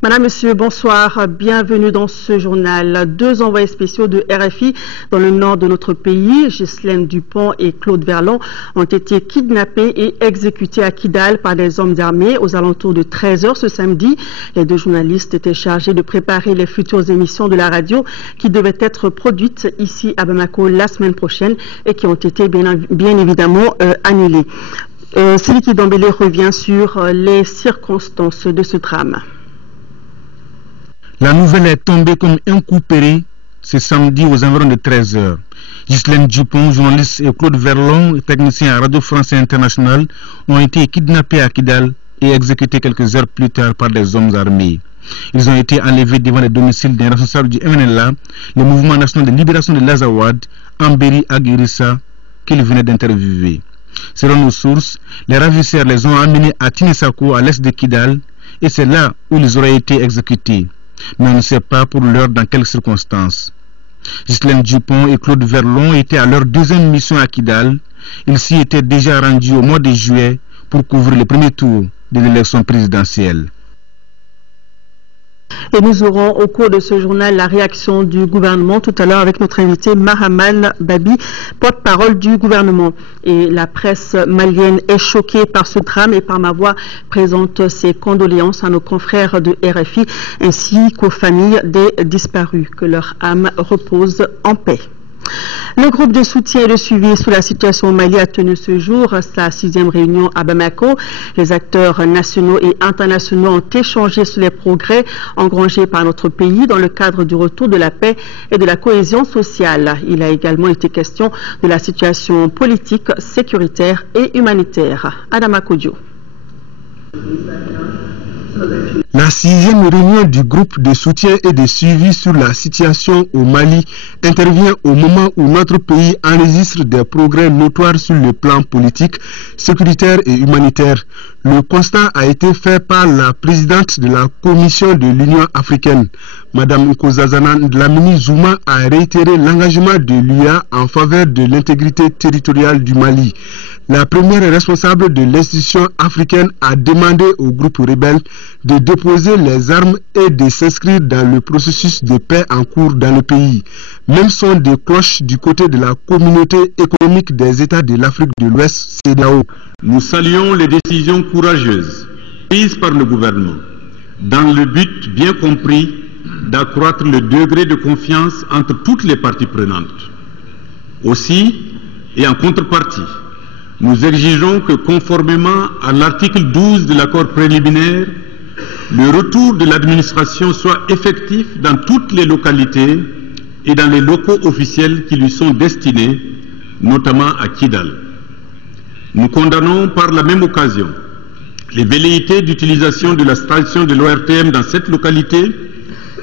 Madame, Monsieur, bonsoir. Bienvenue dans ce journal. 2 envoyés spéciaux de RFI dans le nord de notre pays, Ghislaine Dupont et Claude Verlon, ont été kidnappés et exécutés à Kidal par des hommes armés aux alentours de 13 h ce samedi. Les 2 journalistes étaient chargés de préparer les futures émissions de la radio qui devaient être produites ici à Bamako la semaine prochaine et qui ont été bien évidemment annulées. Siliki Dambélé revient sur les circonstances de ce drame. La nouvelle est tombée comme un coup péré ce samedi aux environs de 13 h. Ghislaine Dupont, journaliste, et Claude Verlon, technicien à Radio France Internationale, ont été kidnappés à Kidal et exécutés quelques heures plus tard par des hommes armés. Ils ont été enlevés devant le domicile d'un responsable du MNLA, le Mouvement national de libération de l'Azawad, Amberi Aguirissa, qu'ils venaient d'interviewer. Selon nos sources, les ravisseurs les ont amenés à Tinisako, à l'est de Kidal, et c'est là où ils auraient été exécutés. Mais on ne sait pas pour l'heure dans quelles circonstances. Ghislaine Dupont et Claude Verlon étaient à leur 2e mission à Kidal. Ils s'y étaient déjà rendus au mois de juillet pour couvrir le premier tour de l'élection présidentielle. Et nous aurons au cours de ce journal la réaction du gouvernement tout à l'heure avec notre invité Mahaman Babi, porte-parole du gouvernement. Et la presse malienne est choquée par ce drame et par ma voix présente ses condoléances à nos confrères de RFI ainsi qu'aux familles des disparus. Que leur âme repose en paix. Le groupe de soutien et de suivi sur la situation au Mali a tenu ce jour sa 6e réunion à Bamako. Les acteurs nationaux et internationaux ont échangé sur les progrès engrangés par notre pays dans le cadre du retour de la paix et de la cohésion sociale. Il a également été question de la situation politique, sécuritaire et humanitaire. Adama Kodjo. La 6e réunion du groupe de soutien et de suivi sur la situation au Mali intervient au moment où notre pays enregistre des progrès notoires sur le plan politique, sécuritaire et humanitaire. Le constat a été fait par la présidente de la Commission de l'Union africaine. Madame Nkosazana Dlamini Zuma a réitéré l'engagement de l'UA en faveur de l'intégrité territoriale du Mali. La première responsable de l'institution africaine a demandé au groupe rebelle de déposer les armes et de s'inscrire dans le processus de paix en cours dans le pays. Même son de cloche du côté de la communauté économique des États de l'Afrique de l'Ouest, CEDEAO. Nous saluons les décisions courageuses prises par le gouvernement dans le but bien compris d'accroître le degré de confiance entre toutes les parties prenantes. Aussi, et en contrepartie, nous exigeons que, conformément à l'article 12 de l'accord préliminaire, le retour de l'administration soit effectif dans toutes les localités et dans les locaux officiels qui lui sont destinés, notamment à Kidal. Nous condamnons par la même occasion les velléités d'utilisation de la station de l'ORTM dans cette localité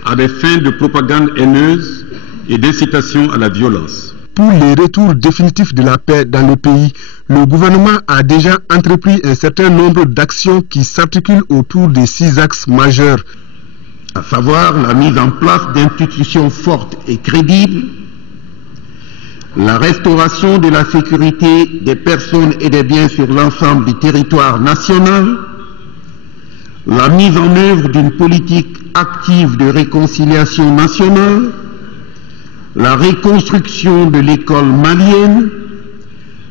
à des fins de propagande haineuse et d'incitation à la violence. Pour le retour définitif de la paix dans le pays, le gouvernement a déjà entrepris un certain nombre d'actions qui s'articulent autour de 6 axes majeurs, à savoir la mise en place d'institutions fortes et crédibles, la restauration de la sécurité des personnes et des biens sur l'ensemble du territoire national, la mise en œuvre d'une politique active de réconciliation nationale, la reconstruction de l'école malienne,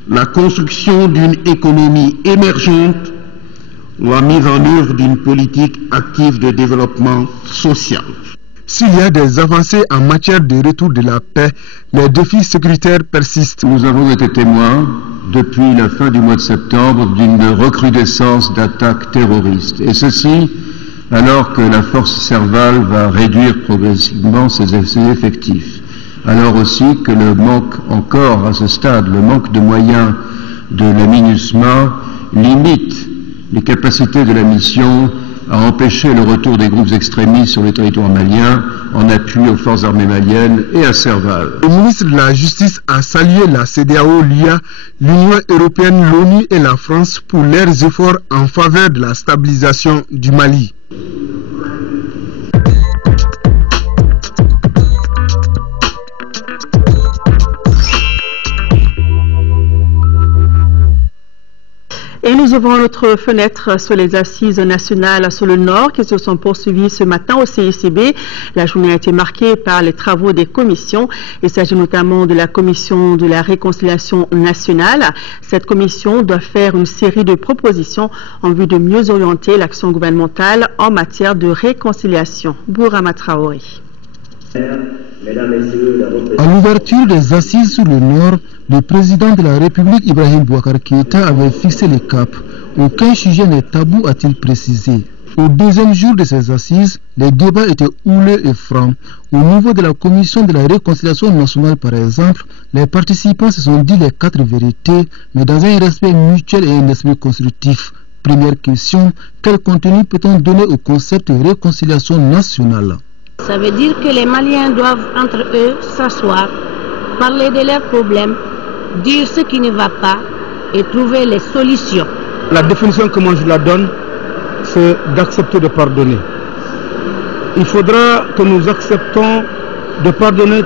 la construction d'une économie émergente, la mise en œuvre d'une politique active de développement social. S'il y a des avancées en matière de retour de la paix, les défis sécuritaires persistent. Nous avons été témoins, depuis la fin du mois de septembre, d'une recrudescence d'attaques terroristes. Et ceci, alors que la force Serval va réduire progressivement ses effectifs. Alors aussi que le manque encore à ce stade, le manque de moyens de la MINUSMA limite les capacités de la mission à empêcher le retour des groupes extrémistes sur le territoire malien en appui aux forces armées maliennes et à Serval. Le ministre de la Justice a salué la CEDEAO, l'UA, l'Union européenne, l'ONU et la France pour leurs efforts en faveur de la stabilisation du Mali. Et nous Nous ouvrons notre fenêtre sur les assises nationales sur le Nord qui se sont poursuivies ce matin au CICB. La journée a été marquée par les travaux des commissions. Il s'agit notamment de la commission de la réconciliation nationale. Cette commission doit faire une série de propositions en vue de mieux orienter l'action gouvernementale en matière de réconciliation. Bourama Traoré. À l'ouverture des assises sur le Nord, le président de la République, Ibrahim Boubacar Keïta, avait fixé les caps. Aucun sujet n'est tabou, a-t-il précisé. Au deuxième jour de ces assises, les débats étaient houleux et francs. Au niveau de la commission de la réconciliation nationale, par exemple, les participants se sont dit les 4 vérités, mais dans un respect mutuel et un esprit constructif. Première question, quel contenu peut-on donner au concept de réconciliation nationale? Ça veut dire que les Maliens doivent entre eux s'asseoir, parler de leurs problèmes, dire ce qui ne va pas et trouver les solutions. La définition, comment je la donne, c'est d'accepter de pardonner. Il faudra que nous acceptons de pardonner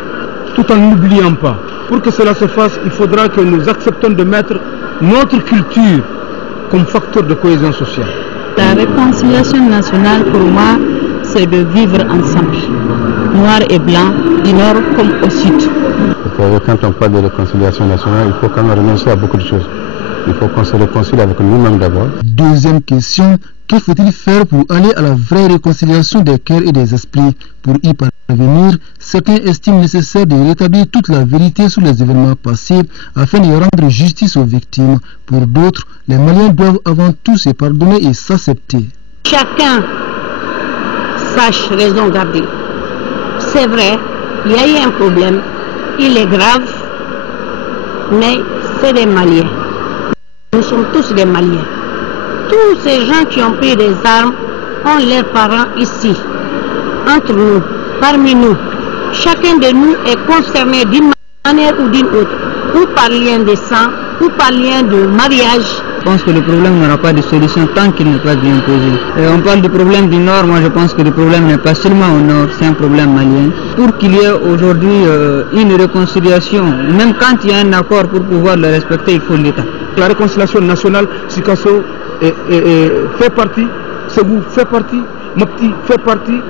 tout en n'oubliant pas. Pour que cela se fasse, il faudra que nous acceptons de mettre notre culture comme facteur de cohésion sociale. La réconciliation nationale, pour moi, c'est de vivre ensemble, noir et blanc, du nord comme au sud. Quand on parle de réconciliation nationale, il faut quand même renoncer à beaucoup de choses. Il faut qu'on se réconcilie avec nous-mêmes d'abord. Deuxième question, que faut-il faire pour aller à la vraie réconciliation des cœurs et des esprits? Pour y parvenir, certains estiment nécessaire de rétablir toute la vérité sur les événements passés afin de rendre justice aux victimes. Pour d'autres, les Maliens doivent avant tout se pardonner et s'accepter. Chacun sache raison garder. C'est vrai, il y a eu un problème, il est grave, mais c'est des Maliens. Nous sommes tous des Maliens. Tous ces gens qui ont pris des armes ont leurs parents ici, entre nous, parmi nous. Chacun de nous est concerné d'une manière ou d'une autre, ou par lien de sang, ou par lien de mariage. Je pense que le problème n'aura pas de solution tant qu'il n'est pas bien posé. On parle du problème du Nord, moi je pense que le problème n'est pas seulement au Nord, c'est un problème malien. Pour qu'il y ait aujourd'hui une réconciliation, même quand il y a un accord pour pouvoir le respecter, il faut l'État. La réconciliation nationale, Sikasso fait partie, Ségou fait partie, Mopti fait partie,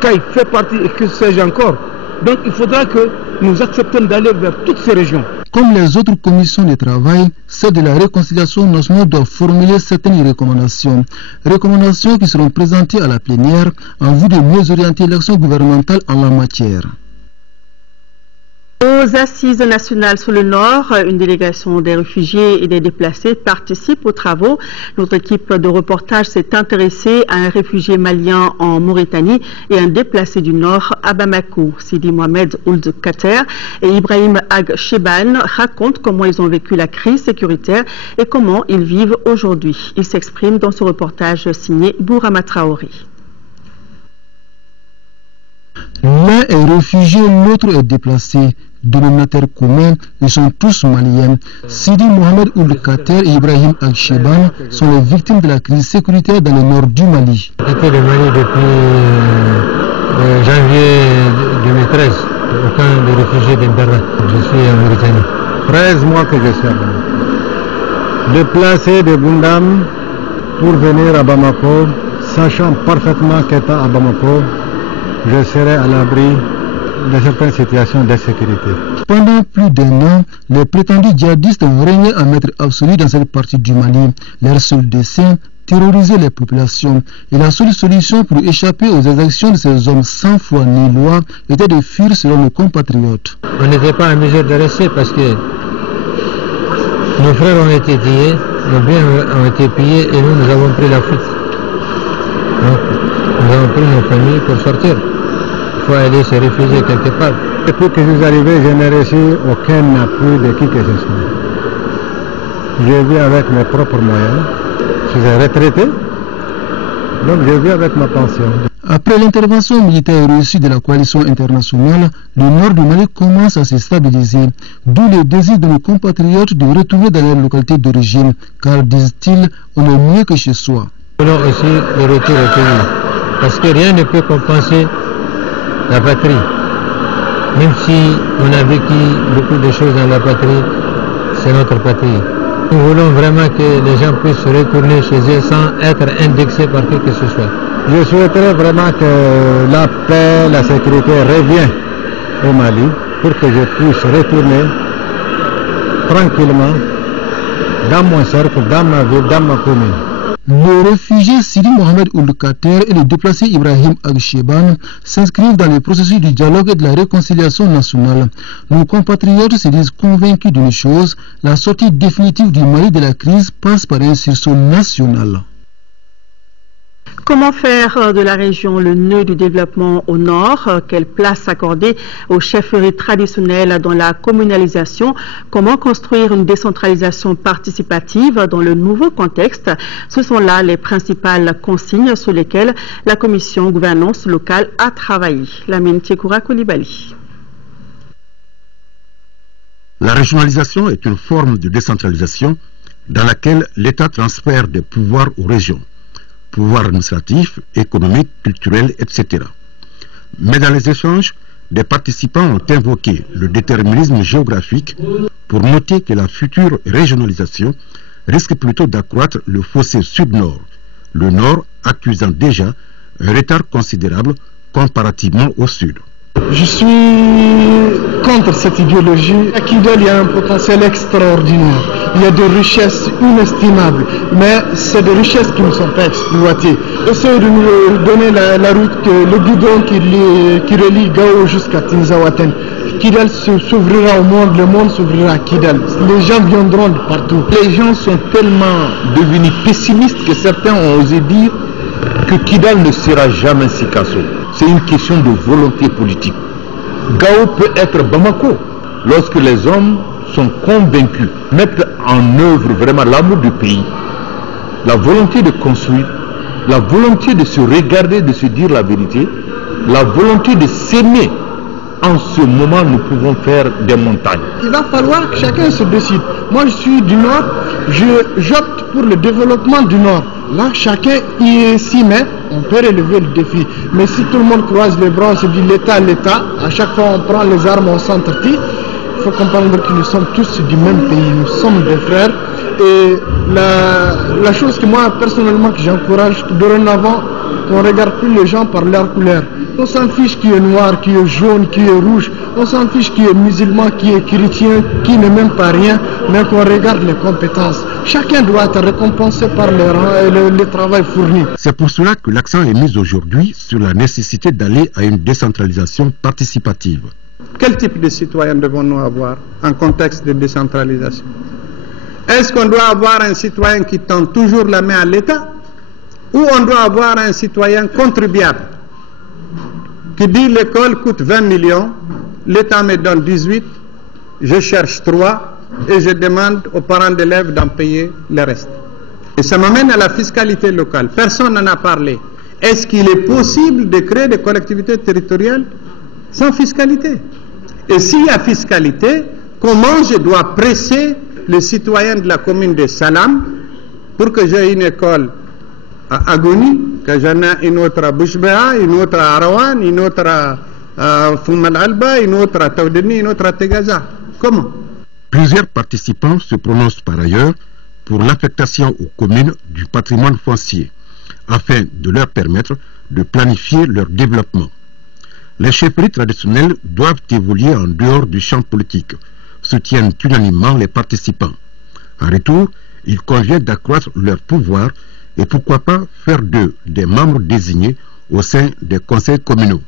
Kaï fait partie et que sais-je encore. Donc il faudra que nous acceptions d'aller vers toutes ces régions. Comme les autres commissions de travail, celle de la réconciliation nationale doit formuler certaines recommandations. Recommandations qui seront présentées à la plénière en vue de mieux orienter l'action gouvernementale en la matière. Aux assises nationales sur le Nord, une délégation des réfugiés et des déplacés participe aux travaux. Notre équipe de reportage s'est intéressée à un réfugié malien en Mauritanie et un déplacé du Nord à Bamako. Sidi Mohamed Ould Kater et Ibrahim Ag Sheban racontent comment ils ont vécu la crise sécuritaire et comment ils vivent aujourd'hui. Ils s'expriment dans ce reportage signé Bourama Traoré. L'un est réfugié, l'autre est déplacé. Dénominateur commun, ils sont tous maliens. Sidi Mohamed Ould Kater et Ibrahim Al-Sheban sont les victimes de la crise sécuritaire dans le nord du Mali. J'étais au Mali depuis janvier 2013, au camp de réfugiés d'Indara. Je suis en Mauritanie. 13 mois que je suis à Bamako. Déplacé de Bundam pour venir à Bamako, sachant parfaitement qu'étant à Bamako, je serai à l'abri de certaines situations d'insécurité. Pendant plus d'un an, les prétendus djihadistes ont régné en maître absolu dans cette partie du Mali. Leur seul dessein, terroriser les populations. Et la seule solution pour échapper aux exactions de ces hommes sans foi ni loi était de fuir selon nos compatriotes. On n'était pas en mesure de rester parce que nos frères ont été tués, nos biens ont été pillés et nous avons pris la fuite. Donc, nous avons pris nos familles pour sortir. Il faut aller se réfugier quelque part. Depuis que je suis arrivé, je n'ai reçu aucun appui de qui que ce soit. Je vis avec mes propres moyens. Je suis retraité, donc je vis avec ma pension. Après l'intervention militaire reçue de la coalition internationale, le nord du Mali commence à se stabiliser, d'où le désir de nos compatriotes de retourner dans leur localité d'origine, car, disent-ils, on est mieux que chez soi. Nous voulons aussi le retour au pays, parce que rien ne peut compenser la patrie. Même si on a vécu beaucoup de choses dans la patrie, c'est notre patrie. Nous voulons vraiment que les gens puissent retourner chez eux sans être indexés par qui que ce soit. Je souhaiterais vraiment que la paix, la sécurité revienne au Mali pour que je puisse retourner tranquillement dans mon cercle, dans ma ville, dans ma commune. Le réfugié Sidi Mohamed Ould-Kater et le déplacé Ibrahim Agsheban s'inscrivent dans le processus du dialogue et de la réconciliation nationale. Nos compatriotes se disent convaincus d'une chose, la sortie définitive du Mali de la crise passe par un sursaut national. Comment faire de la région le nœud du développement au nord? Quelle place accorder aux chefferies traditionnelles dans la communalisation? Comment construire une décentralisation participative dans le nouveau contexte? Ce sont là les principales consignes sur lesquelles la commission gouvernance locale a travaillé. Lamine Tchekoura Koulibaly. La régionalisation est une forme de décentralisation dans laquelle l'État transfère des pouvoirs aux régions. Pouvoir administratif, économique, culturel, etc. Mais dans les échanges, des participants ont invoqué le déterminisme géographique pour noter que la future régionalisation risque plutôt d'accroître le fossé sud-nord, le nord accusant déjà un retard considérable comparativement au sud. Je suis contre cette idéologie. À Kidal, il y a un potentiel extraordinaire. Il y a des richesses inestimables, mais c'est des richesses qui ne sont pas exploitées. Essayez de nous donner la route, le guidon qui relie Gao jusqu'à Tinzawaten. Kidal s'ouvrira au monde, le monde s'ouvrira à Kidal. Les gens viendront de partout. Les gens sont tellement devenus pessimistes que certains ont osé dire que Kidal ne sera jamais Sikasso. C'est une question de volonté politique. Gao peut être Bamako lorsque les hommes sont convaincus, mettent en œuvre vraiment l'amour du pays, la volonté de construire, la volonté de se regarder, de se dire la vérité, la volonté de s'aimer. En ce moment, nous pouvons faire des montagnes. Il va falloir que chacun se décide. Moi, je suis du Nord, j'opte pour le développement du Nord. Là, chacun s'y met, on peut relever le défi. Mais si tout le monde croise les bras, on se dit l'État, à chaque fois on prend les armes, on s'entretient, il faut comprendre que nous sommes tous du même pays, nous sommes des frères. Et la chose que moi, personnellement, que j'encourage, dorénavant, qu'on ne regarde plus les gens par leur couleur. On s'en fiche qui est noir, qui est jaune, qui est rouge. On s'en fiche qui est musulman, qui est chrétien, qui n'est même pas rien, mais qu'on regarde les compétences. Chacun doit être récompensé par le travail fourni. C'est pour cela que l'accent est mis aujourd'hui sur la nécessité d'aller à une décentralisation participative. Quel type de citoyens devons-nous avoir en contexte de décentralisation? Est-ce qu'on doit avoir un citoyen qui tend toujours la main à l'État? Ou on doit avoir un citoyen contribuable qui dit l'école coûte 20 millions, l'État me donne 18, je cherche 3 et je demande aux parents d'élèves d'en payer le reste. Et ça m'amène à la fiscalité locale. Personne n'en a parlé. Est-ce qu'il est possible de créer des collectivités territoriales sans fiscalité? Et s'il y a fiscalité, comment je dois presser les citoyens de la commune de Salam pour que j'ai une école à Agoni, que j'en ai une autre à Bouchbea, une autre à Arawan, une autre à Foumal Alba, une autre à Taoudeni, une autre à Tegaza? Comment? Plusieurs participants se prononcent par ailleurs pour l'affectation aux communes du patrimoine foncier, afin de leur permettre de planifier leur développement. Les chefferies traditionnelles doivent évoluer en dehors du champ politique, soutiennent unanimement les participants. En retour, il convient d'accroître leur pouvoir et pourquoi pas faire d'eux des membres désignés au sein des conseils communaux,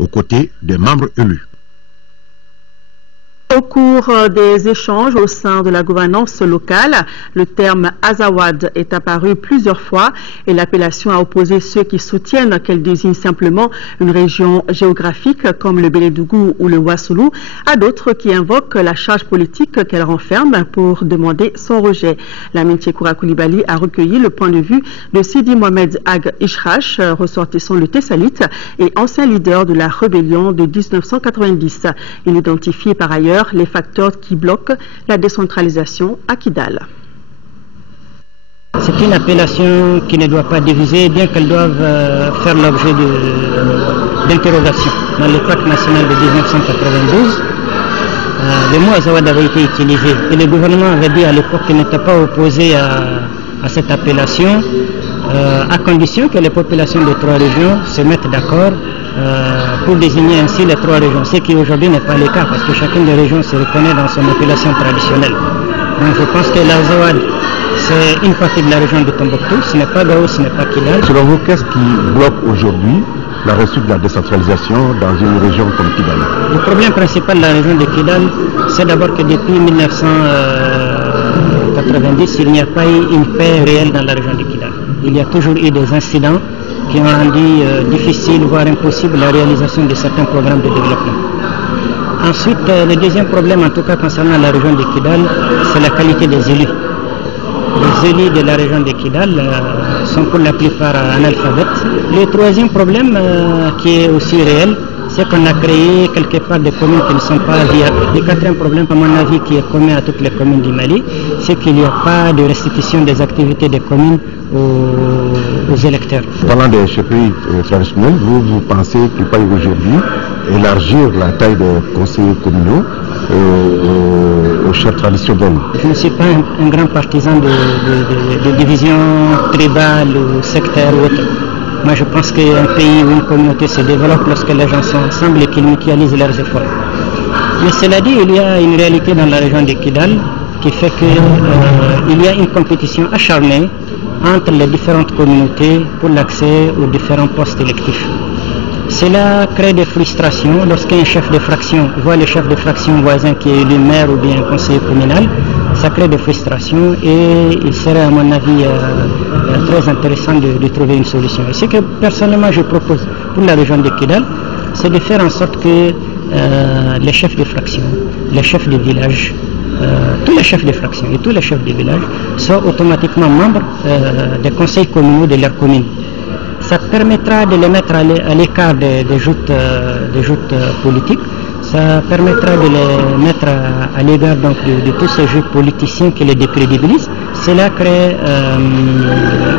aux côtés des membres élus. Au cours des échanges au sein de la gouvernance locale, le terme Azawad est apparu plusieurs fois et l'appellation a opposé ceux qui soutiennent qu'elle désigne simplement une région géographique comme le Bélédougou ou le Ouassoulou à d'autres qui invoquent la charge politique qu'elle renferme pour demander son rejet. Lamine Tchekoura Koulibaly a recueilli le point de vue de Sidi Mohamed Ag Ishrash, ressortissant le Tessalite et ancien leader de la rébellion de 1990. Il identifie par ailleurs les facteurs qui bloquent la décentralisation à Kidal. C'est une appellation qui ne doit pas diviser, bien qu'elle doive faire l'objet d'interrogations. Dans le pacte national de 1992, le mot Azawad avait été utilisé. Et le gouvernement avait dit à l'époque qu'il n'était pas opposé à cette appellation, à condition que les populations des 3 régions se mettent d'accord pour désigner ainsi les 3 régions, ce qui aujourd'hui n'est pas le cas parce que chacune des régions se reconnaît dans son appellation traditionnelle. Donc je pense que l'Azawad, c'est une partie de la région de Tombouctou, ce n'est pas Gao, ce n'est pas Kidal. Selon vous, qu'est-ce qui bloque aujourd'hui la réussite de la décentralisation dans une région comme Kidal? Le problème principal de la région de Kidal, c'est d'abord que depuis 1990, il n'y a pas eu une paix réelle dans la région de Kidal. Il y a toujours eu des incidents qui ont rendu difficile, voire impossible, la réalisation de certains programmes de développement. Ensuite, le deuxième problème, en tout cas concernant la région de Kidal, c'est la qualité des élus. Les élus de la région de Kidal sont pour la plupart analphabètes. Le troisième problème qui est aussi réel, c'est qu'on a créé quelque part des communes qui ne sont pas viables. Le quatrième problème, à mon avis, qui est commun à toutes les communes du Mali, c'est qu'il n'y a pas de restitution des activités des communes aux électeurs. Parlant des chefferies traditionnelles, vous pensez qu'il faut aujourd'hui élargir la taille des conseillers communaux aux chefs traditionnels? Je ne suis pas un grand partisan de division tribale ou sectaire ou autre. Moi je pense qu'un pays ou une communauté se développe lorsque les gens sont ensemble et qu'ils mutualisent leurs efforts. Mais cela dit, il y a une réalité dans la région de Kidal qui fait qu'il y a une compétition acharnée entre les différentes communautés pour l'accès aux différents postes électifs. Cela crée des frustrations lorsqu'un chef de fraction voit le chef de fraction voisin qui est élu maire ou bien conseiller communal. Ça crée des frustrations et il serait à mon avis très intéressant de trouver une solution. Et ce que personnellement je propose pour la région de Kidal, c'est de faire en sorte que les chefs de fraction, les chefs de village, tous les chefs de fraction et tous les chefs de village soient automatiquement membres des conseils communaux de leur commune. Ça permettra de les mettre à l'écart des joutes politiques. Ça permettra de les mettre à l'égard de tous ces jeux politiciens qui les décrédibilisent. Cela crée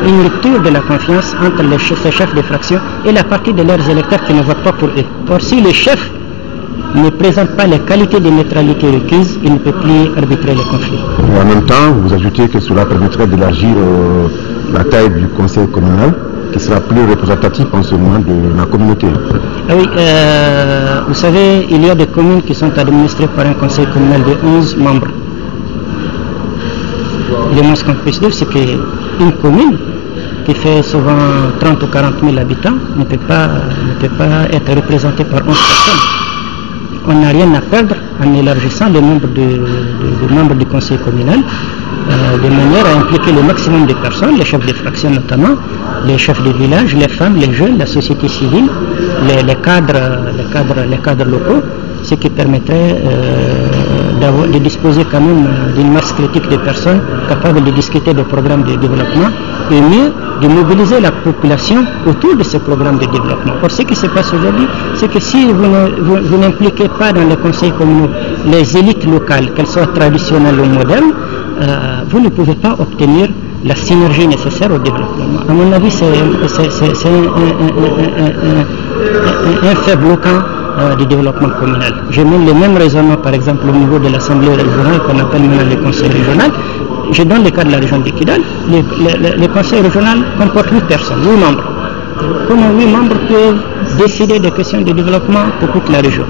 une rupture de la confiance entre ces chefs de fraction et la partie de leurs électeurs qui ne votent pas pour eux. Or, si les chefs ne présentent pas les qualités de neutralité requises, ils ne peuvent plus arbitrer les conflits. Et en même temps, vous ajoutez que cela permettrait d'élargir la taille du conseil communal, qui sera plus représentatif en ce moment de la communauté. Ah oui, vous savez, il y a des communes qui sont administrées par un conseil communal de 11 membres. Le moins qu'on puisse dire, c'est qu'une commune qui fait souvent 30 ou 40 000 habitants ne peut pas être représentée par 11 personnes. On n'a rien à perdre en élargissant le nombre de membres du conseil communal de manière à impliquer le maximum de personnes, les chefs de fraction notamment, les chefs de village, les femmes, les jeunes, la société civile, les cadres locaux, ce qui permettrait de disposer quand même d'une masse critique de personnes capables de discuter des programmes de développement et mieux de mobiliser la population autour de ces programmes de développement. Or, ce qui se passe aujourd'hui, c'est que si vous n'impliquez pas dans les conseils communaux les élites locales, qu'elles soient traditionnelles ou modernes, vous ne pouvez pas obtenir la synergie nécessaire au développement. À mon avis, c'est un fait bloquant du développement communal. Je mets le même raisonnement, par exemple, au niveau de l'Assemblée régionale, qu'on appelle maintenant le Conseil régional. Je donne le cas de la région de Kidal. Le Conseil régional comporte 8 personnes, 8 membres. Comment 8 membres peuvent décider des questions de développement pour toute la région?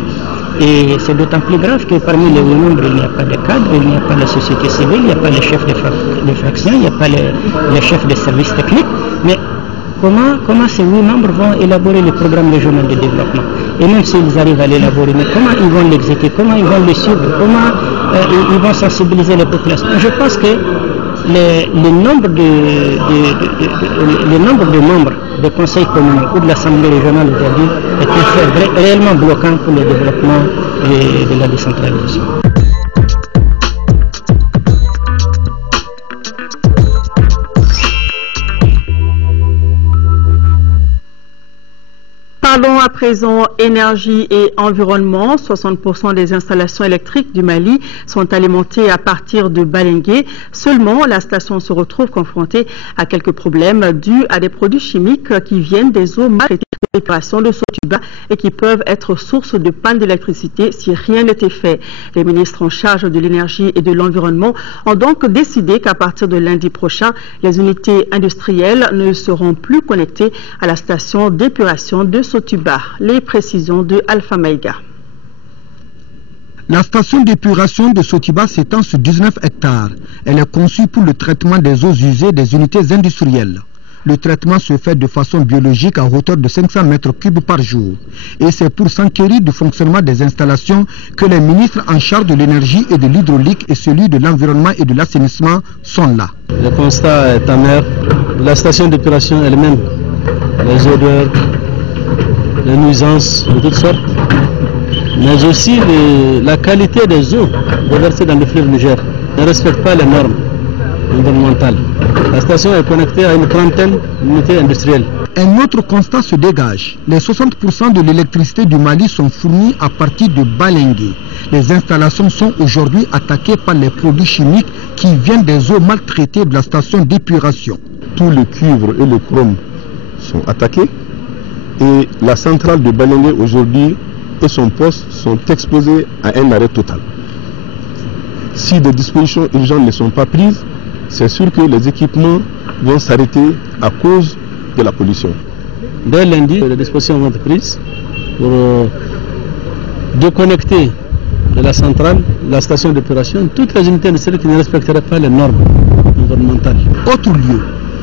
Et c'est d'autant plus grave que parmi les 8 membres, il n'y a pas de cadre, il n'y a pas la société civile, il n'y a pas les chefs de fraction, il n'y a pas les chefs de services techniques. Mais comment ces 8 membres vont élaborer le programme régional de développement? Et même s'ils arrivent à l'élaborer, mais comment ils vont l'exécuter? Comment ils vont le suivre? Comment ils vont sensibiliser les populations? Je pense que le nombre de membres des conseils communaux ou de l'Assemblée régionale aujourd'hui est un fait réellement bloquant pour le développement de la décentralisation. Parlons à présent énergie et environnement. 60% des installations électriques du Mali sont alimentées à partir de Balengue. Seulement, la station se retrouve confrontée à quelques problèmes dus à des produits chimiques qui viennent des eaux mal traitées d'épuration de Sotuba et qui peuvent être source de panne d'électricité si rien n'était fait. Les ministres en charge de l'énergie et de l'environnement ont donc décidé qu'à partir de lundi prochain, les unités industrielles ne seront plus connectées à la station d'épuration de Sotuba. Les précisions de Alpha Maïga. La station d'épuration de Sotuba s'étend sur 19 hectares. Elle est conçue pour le traitement des eaux usées des unités industrielles. Le traitement se fait de façon biologique à hauteur de 500 mètres cubes par jour. Et c'est pour s'enquérir du fonctionnement des installations que les ministres en charge de l'énergie et de l'hydraulique et celui de l'environnement et de l'assainissement sont là. Le constat est amer. La station d'épuration elle-même, les odeurs, les nuisances de toutes sortes, mais aussi la qualité des eaux reversées dans le fleuve Niger ne respecte pas les normes environnementales. La station est connectée à une trentaine d'unités industrielles. Un autre constat se dégage. Les 60% de l'électricité du Mali sont fournis à partir de Balengue. Les installations sont aujourd'hui attaquées par les produits chimiques qui viennent des eaux maltraitées de la station d'épuration. Tout le cuivre et le chrome sont attaqués et la centrale de Balengue aujourd'hui et son poste sont exposés à un arrêt total. Si des dispositions urgentes ne sont pas prises, c'est sûr que les équipements vont s'arrêter à cause de la pollution. Dès lundi, les dispositions vont être prises pour déconnecter de la centrale, la station d'épuration, toutes les unités industrielles qui ne respecteraient pas les normes environnementales. Autre lieu,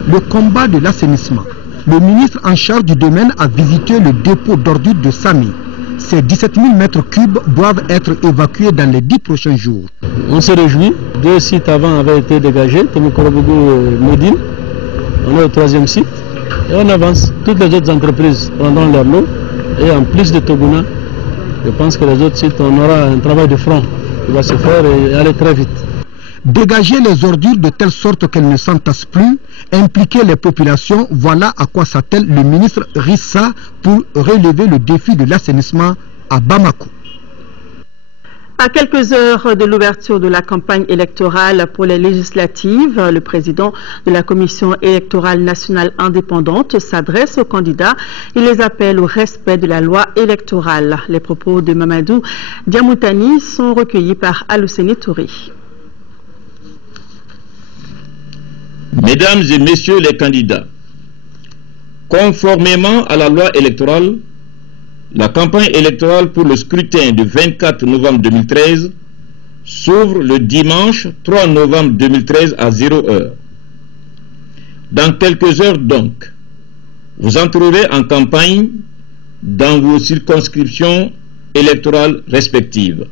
le combat de l'assainissement. Le ministre en charge du domaine a visité le dépôt d'ordures de Sami. Ces 17 000 mètres cubes doivent être évacués dans les 10 prochains jours. On se réjouit. 2 sites avant avaient été dégagés, Tomokorobougou et Médine. On est au 3e site et on avance. Toutes les autres entreprises prendront leur lot et en plus de Toguna, je pense que les autres sites, on aura un travail de front qui va se faire et aller très vite. Dégager les ordures de telle sorte qu'elles ne s'entassent plus, impliquer les populations, voilà à quoi s'attelle le ministre Rissa pour relever le défi de l'assainissement à Bamako. À quelques heures de l'ouverture de la campagne électorale pour les législatives, le président de la Commission électorale nationale indépendante s'adresse aux candidats et les appelle au respect de la loi électorale. Les propos de Mamadou Diamoutani sont recueillis par Alousseni Touré. Mesdames et messieurs les candidats, conformément à la loi électorale, la campagne électorale pour le scrutin du 24 novembre 2013 s'ouvre le dimanche 3 novembre 2013 à 0h. Dans quelques heures donc, vous entrerez en campagne dans vos circonscriptions électorales respectives.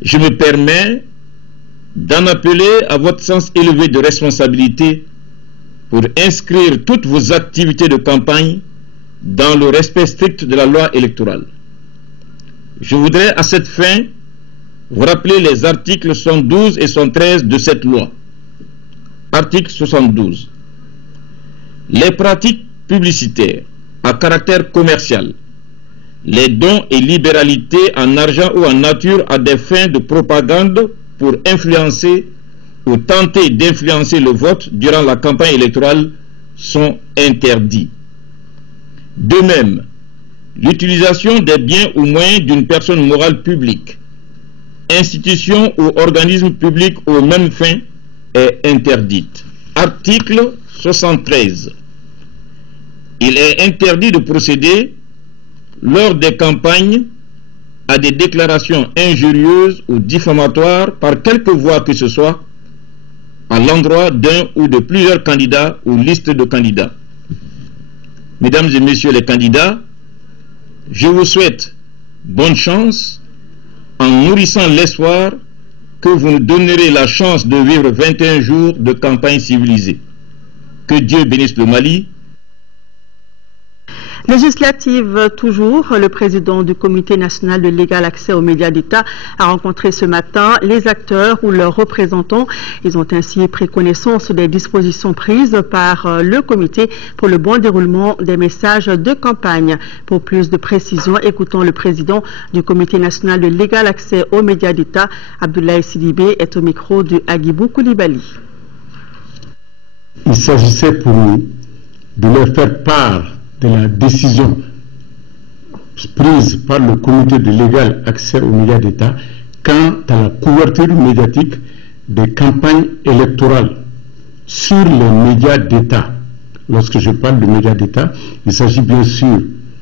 Je me permets d'en appeler à votre sens élevé de responsabilité pour inscrire toutes vos activités de campagne dans le respect strict de la loi électorale. Je voudrais à cette fin vous rappeler les articles 72 et 73 de cette loi. Article 72. Les pratiques publicitaires à caractère commercial, les dons et libéralités en argent ou en nature à des fins de propagande pour influencer ou tenter d'influencer le vote durant la campagne électorale sont interdits. De même, l'utilisation des biens ou moyens d'une personne morale publique, institution ou organisme public aux mêmes fins est interdite. Article 73. Il est interdit de procéder lors des campagnes à des déclarations injurieuses ou diffamatoires par quelque voie que ce soit à l'endroit d'un ou de plusieurs candidats ou listes de candidats. Mesdames et messieurs les candidats, je vous souhaite bonne chance en nourrissant l'espoir que vous nous donnerez la chance de vivre 21 jours de campagne civilisée. Que Dieu bénisse le Mali. Législative toujours, le président du Comité national de l'égal accès aux médias d'État a rencontré ce matin les acteurs ou leurs représentants. Ils ont ainsi pris connaissance des dispositions prises par le comité pour le bon déroulement des messages de campagne. Pour plus de précisions, écoutons le président du Comité national de l'égal accès aux médias d'État, Abdoulaye Sidibé, est au micro de Agibou Koulibaly. Il s'agissait pour nous de leur faire part de la décision prise par le comité de l'égal accès aux médias d'État quant à la couverture médiatique des campagnes électorales sur les médias d'État. Lorsque je parle de médias d'État, il s'agit bien sûr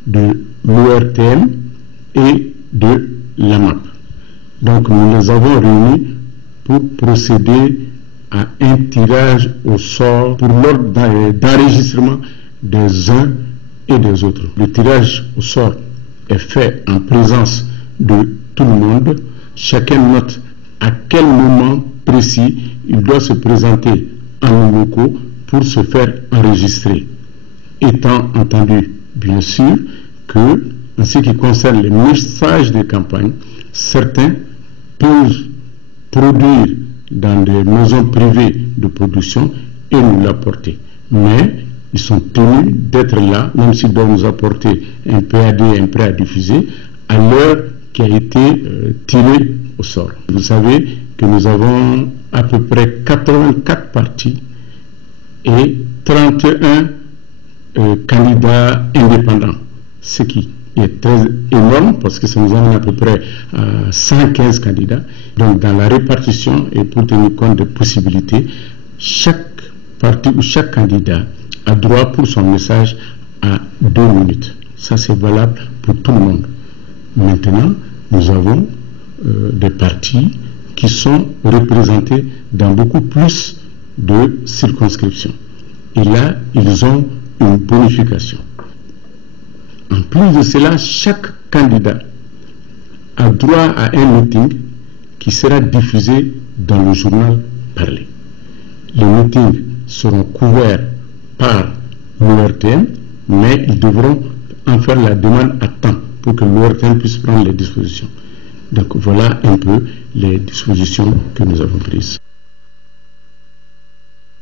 de l'ORTM et de l'AMAP. Donc nous les avons réunis pour procéder à un tirage au sort pour l'ordre d'enregistrement des uns et des autres. Le tirage au sort est fait en présence de tout le monde. Chacun note à quel moment précis il doit se présenter en nos locaux pour se faire enregistrer. Étant entendu, bien sûr, que en ce qui concerne les messages de campagne, certains peuvent produire dans des maisons privées de production et nous l'apporter. Mais ils sont tenus d'être là, même s'ils doivent nous apporter un PAD, un prêt à diffuser, à l'heure qui a été tirée au sort. Vous savez que nous avons à peu près 84 partis et 31 candidats indépendants, ce qui est très énorme parce que ça nous amène à peu près 115 candidats. Donc dans la répartition et pour tenir compte des possibilités, chaque parti ou chaque candidat a droit pour son message à 2 minutes. Ça c'est valable pour tout le monde. Maintenant, nous avons des partis qui sont représentés dans beaucoup plus de circonscriptions. Et là, ils ont une bonification. En plus de cela, chaque candidat a droit à un meeting qui sera diffusé dans le journal parlé. Les meetings seront couverts par l'ORTM, mais ils devront en faire la demande à temps pour que l'ORTM puisse prendre les dispositions. Donc voilà un peu les dispositions que nous avons prises.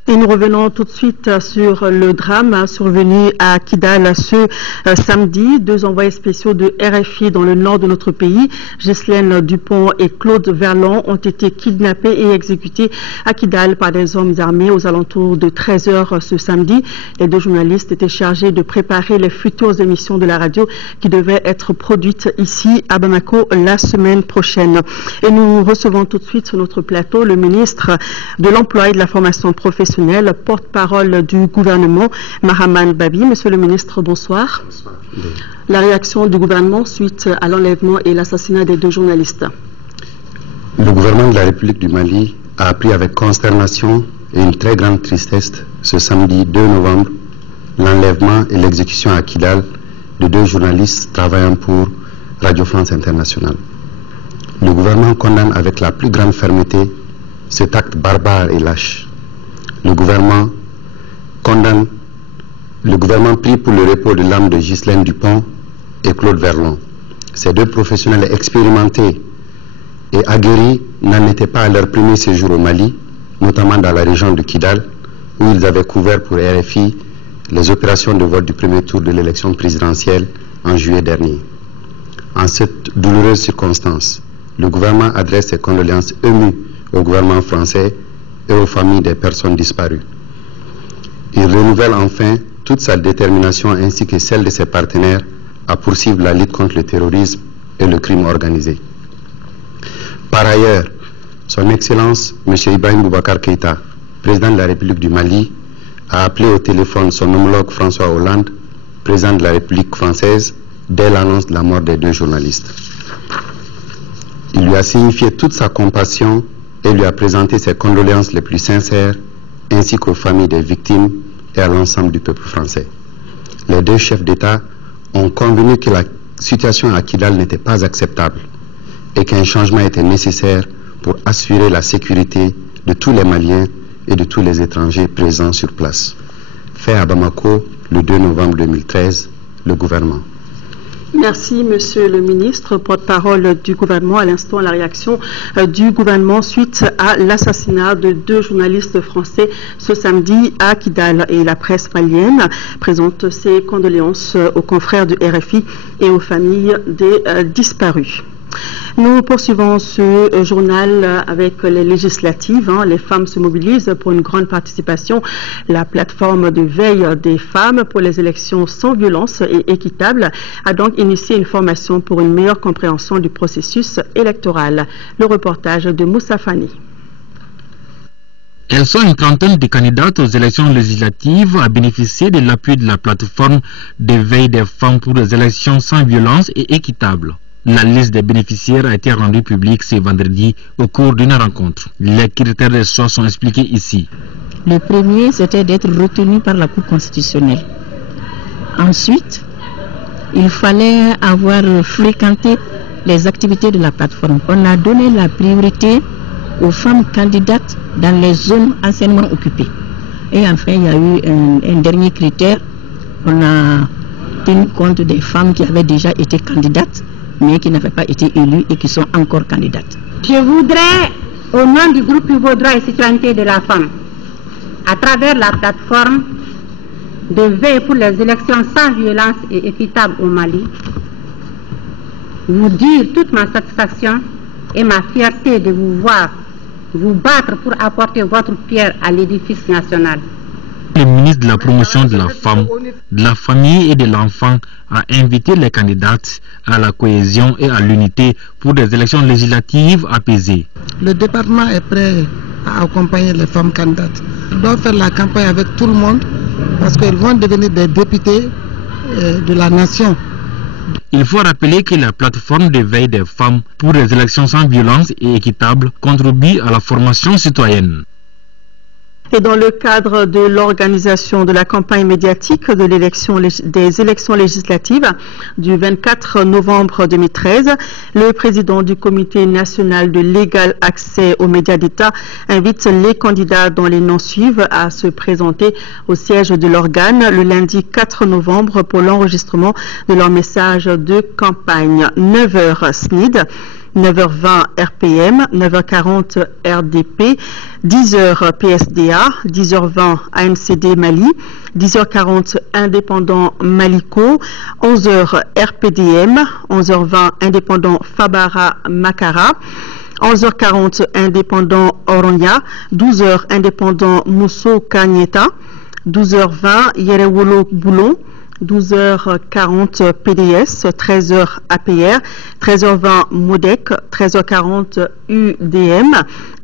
Et nous revenons tout de suite sur le drame survenu à Kidal ce samedi. 2 envoyés spéciaux de RFI dans le nord de notre pays, Ghislaine Dupont et Claude Verlon, ont été kidnappés et exécutés à Kidal par des hommes armés aux alentours de 13 h ce samedi. Les 2 journalistes étaient chargés de préparer les futures émissions de la radio qui devaient être produites ici à Bamako la semaine prochaine. Et nous recevons tout de suite sur notre plateau le ministre de l'Emploi et de la Formation professionnelle, porte-parole du gouvernement, Mahaman Babi. Monsieur le ministre, bonsoir. Bonsoir. La réaction du gouvernement suite à l'enlèvement et l'assassinat des 2 journalistes. Le gouvernement de la République du Mali a appris avec consternation et une très grande tristesse ce samedi 2 novembre l'enlèvement et l'exécution à Kidal de 2 journalistes travaillant pour Radio France Internationale. Le gouvernement condamne avec la plus grande fermeté cet acte barbare et lâche. Le gouvernement prie pour le repos de l'âme de Ghislaine Dupont et Claude Verlon. Ces 2 professionnels expérimentés et aguerris n'en étaient pas à leur premier séjour au Mali, notamment dans la région de Kidal, où ils avaient couvert pour RFI les opérations de vote du premier tour de l'élection présidentielle en juillet dernier. En cette douloureuse circonstance, le gouvernement adresse ses condoléances émues au gouvernement français et aux familles des personnes disparues. Il renouvelle enfin toute sa détermination ainsi que celle de ses partenaires à poursuivre la lutte contre le terrorisme et le crime organisé. Par ailleurs, Son Excellence M. Ibrahim Boubacar Keïta, président de la République du Mali, a appelé au téléphone son homologue François Hollande, président de la République française, dès l'annonce de la mort des 2 journalistes. Il lui a signifié toute sa compassion et lui a présenté ses condoléances les plus sincères, ainsi qu'aux familles des victimes et à l'ensemble du peuple français. Les 2 chefs d'État ont convenu que la situation à Kidal n'était pas acceptable et qu'un changement était nécessaire pour assurer la sécurité de tous les Maliens et de tous les étrangers présents sur place. Fait à Bamako le 2 novembre 2013 le gouvernement. Merci, Monsieur le ministre. Porte-parole du gouvernement. À l'instant, la réaction du gouvernement suite à l'assassinat de 2 journalistes français ce samedi à Kidal. Et la presse malienne présente ses condoléances aux confrères du RFI et aux familles des disparus. Nous poursuivons ce journal avec les législatives. Les femmes se mobilisent pour une grande participation. La plateforme de veille des femmes pour les élections sans violence et équitable a donc initié une formation pour une meilleure compréhension du processus électoral. Le reportage de Moussa Fani. Elles sont une trentaine de candidates aux élections législatives à bénéficier de l'appui de la plateforme de veille des femmes pour les élections sans violence et équitable. La liste des bénéficiaires a été rendue publique ce vendredi au cours d'une rencontre. Les critères de choix sont expliqués ici. Le premier, c'était d'être retenu par la Cour constitutionnelle. Ensuite, il fallait avoir fréquenté les activités de la plateforme. On a donné la priorité aux femmes candidates dans les zones anciennement occupées. Et enfin, il y a eu un dernier critère. On a tenu compte des femmes qui avaient déjà été candidates, mais qui n'avaient pas été élues et qui sont encore candidates. Je voudrais, au nom du groupe Pivot Droit et Citoyenneté de la Femme, à travers la plateforme de veille pour les élections sans violence et équitable au Mali, vous dire toute ma satisfaction et ma fierté de vous voir vous battre pour apporter votre pierre à l'édifice national. Le ministre de la Promotion de la Femme, de la Famille et de l'Enfant a invité les candidates à la cohésion et à l'unité pour des élections législatives apaisées. Le département est prêt à accompagner les femmes candidates. Ils doivent faire la campagne avec tout le monde parce qu'ils vont devenir des députés de la nation. Il faut rappeler que la plateforme de veille des femmes pour les élections sans violence et équitable contribue à la formation citoyenne. Et dans le cadre de l'organisation de la campagne médiatique des élections législatives du 24 novembre 2013, le président du Comité national de l'égal accès aux médias d'État invite les candidats dont les noms suivent à se présenter au siège de l'organe le lundi 4 novembre pour l'enregistrement de leur message de campagne. 9h SNID, 9h20 RPM, 9h40 RDP, 10h PSDA, 10h20 AMCD Mali, 10h40 Indépendant Maliko, 11h RPDM, 11h20 Indépendant Fabara Makara, 11h40 Indépendant Oronia, 12h Indépendant Mousso Kanyeta, 12h20 Yerewolo Boulon, 12h40 PDS, 13h APR, 13h20 MODEC, 13h40 UDM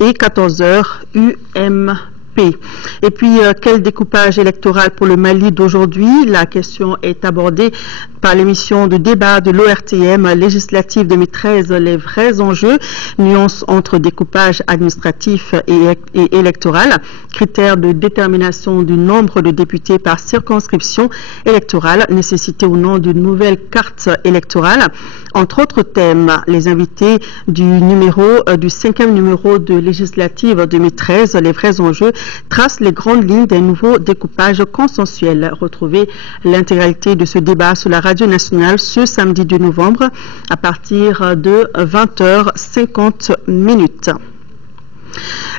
et 14h UMP. Et puis, quel découpage électoral pour le Mali d'aujourd'hui? La question est abordée par l'émission de débat de l'ORTM législative 2013, les vrais enjeux, nuances entre découpage administratif et électoral, critères de détermination du nombre de députés par circonscription électorale, nécessité ou non d'une nouvelle carte électorale. Entre autres thèmes, les invités du 5e numéro de législative 2013, les vrais enjeux, tracent les grandes lignes d'un nouveau découpage consensuel. Retrouvez l'intégralité de ce débat sur la Radio nationale ce samedi 2 novembre à partir de 20h50.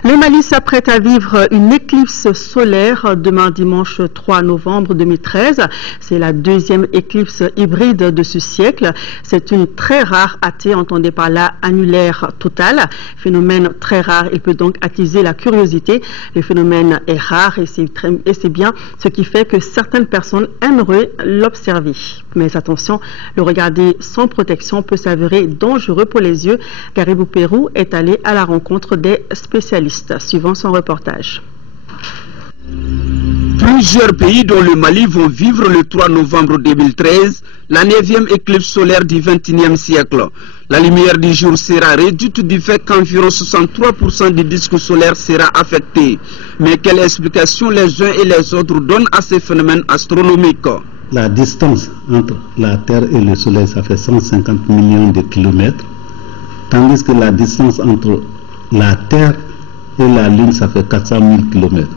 Le Mali s'apprête à vivre une éclipse solaire demain dimanche 3 novembre 2013. C'est la deuxième éclipse hybride de ce siècle. C'est une très rare AT, entendez par là annulaire totale. Phénomène très rare, il peut donc attiser la curiosité. Le phénomène est rare et c'est bien ce qui fait que certaines personnes aimeraient l'observer. Mais attention, le regarder sans protection peut s'avérer dangereux pour les yeux. Garibou Pérou est allé à la rencontre des spécialistes. Suivant son reportage. Plusieurs pays dont le Mali vont vivre le 3 novembre 2013 la 9e éclipse solaire du XXIe siècle. La lumière du jour sera réduite du fait qu'environ 63% du disque solaire sera affecté. Mais quelle explication les uns et les autres donnent à ces phénomènes astronomiques? La distance entre la Terre et le Soleil, ça fait 150 millions de kilomètres, tandis que la distance entre la Terre et la Lune, ça fait 400 000 km.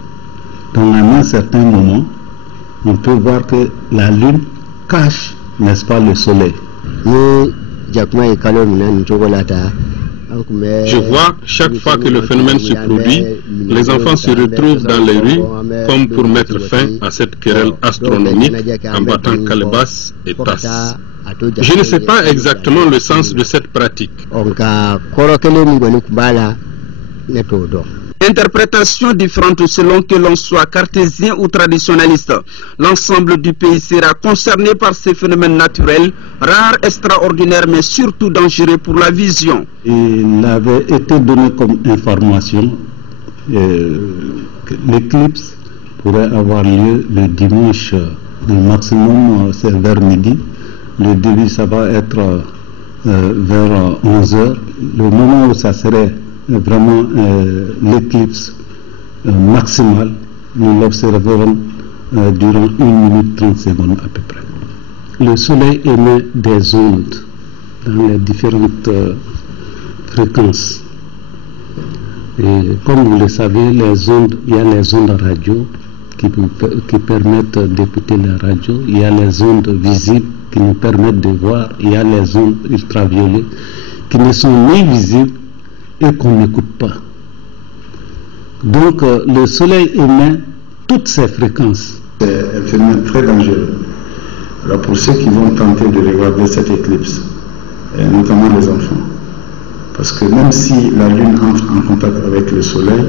Donc à un certain moment, on peut voir que la Lune cache, n'est-ce pas, le soleil. Je vois, chaque fois que le phénomène se produit, les enfants se retrouvent dans les rues comme pour mettre fin à cette querelle astronomique en battant calebasses et tasses. Je ne sais pas exactement le sens de cette pratique. Interprétations différentes selon que l'on soit cartésien ou traditionnaliste. L'ensemble du pays sera concerné par ces phénomènes naturels, rares, extraordinaires, mais surtout dangereux pour la vision. Il avait été donné comme information que l'éclipse pourrait avoir lieu le dimanche, le maximum c'est vers midi. Le début ça va être vers 11h. Le moment où ça serait vraiment l'éclipse maximale, nous l'observerons durant 1 minute 30 secondes à peu près. Le soleil émet des ondes dans les différentes fréquences. Et comme vous le savez, les ondes, il y a les ondes radio qui permettent d'écouter la radio, il y a les ondes visibles qui nous permettent de voir, il y a les ondes ultraviolets qui ne sont ni visibles et qu'on n'écoute pas. Donc le soleil émet toutes ces fréquences. C'est un phénomène très dangereux. Alors pour ceux qui vont tenter de regarder cette éclipse, et notamment les enfants, parce que même si la Lune entre en contact avec le soleil,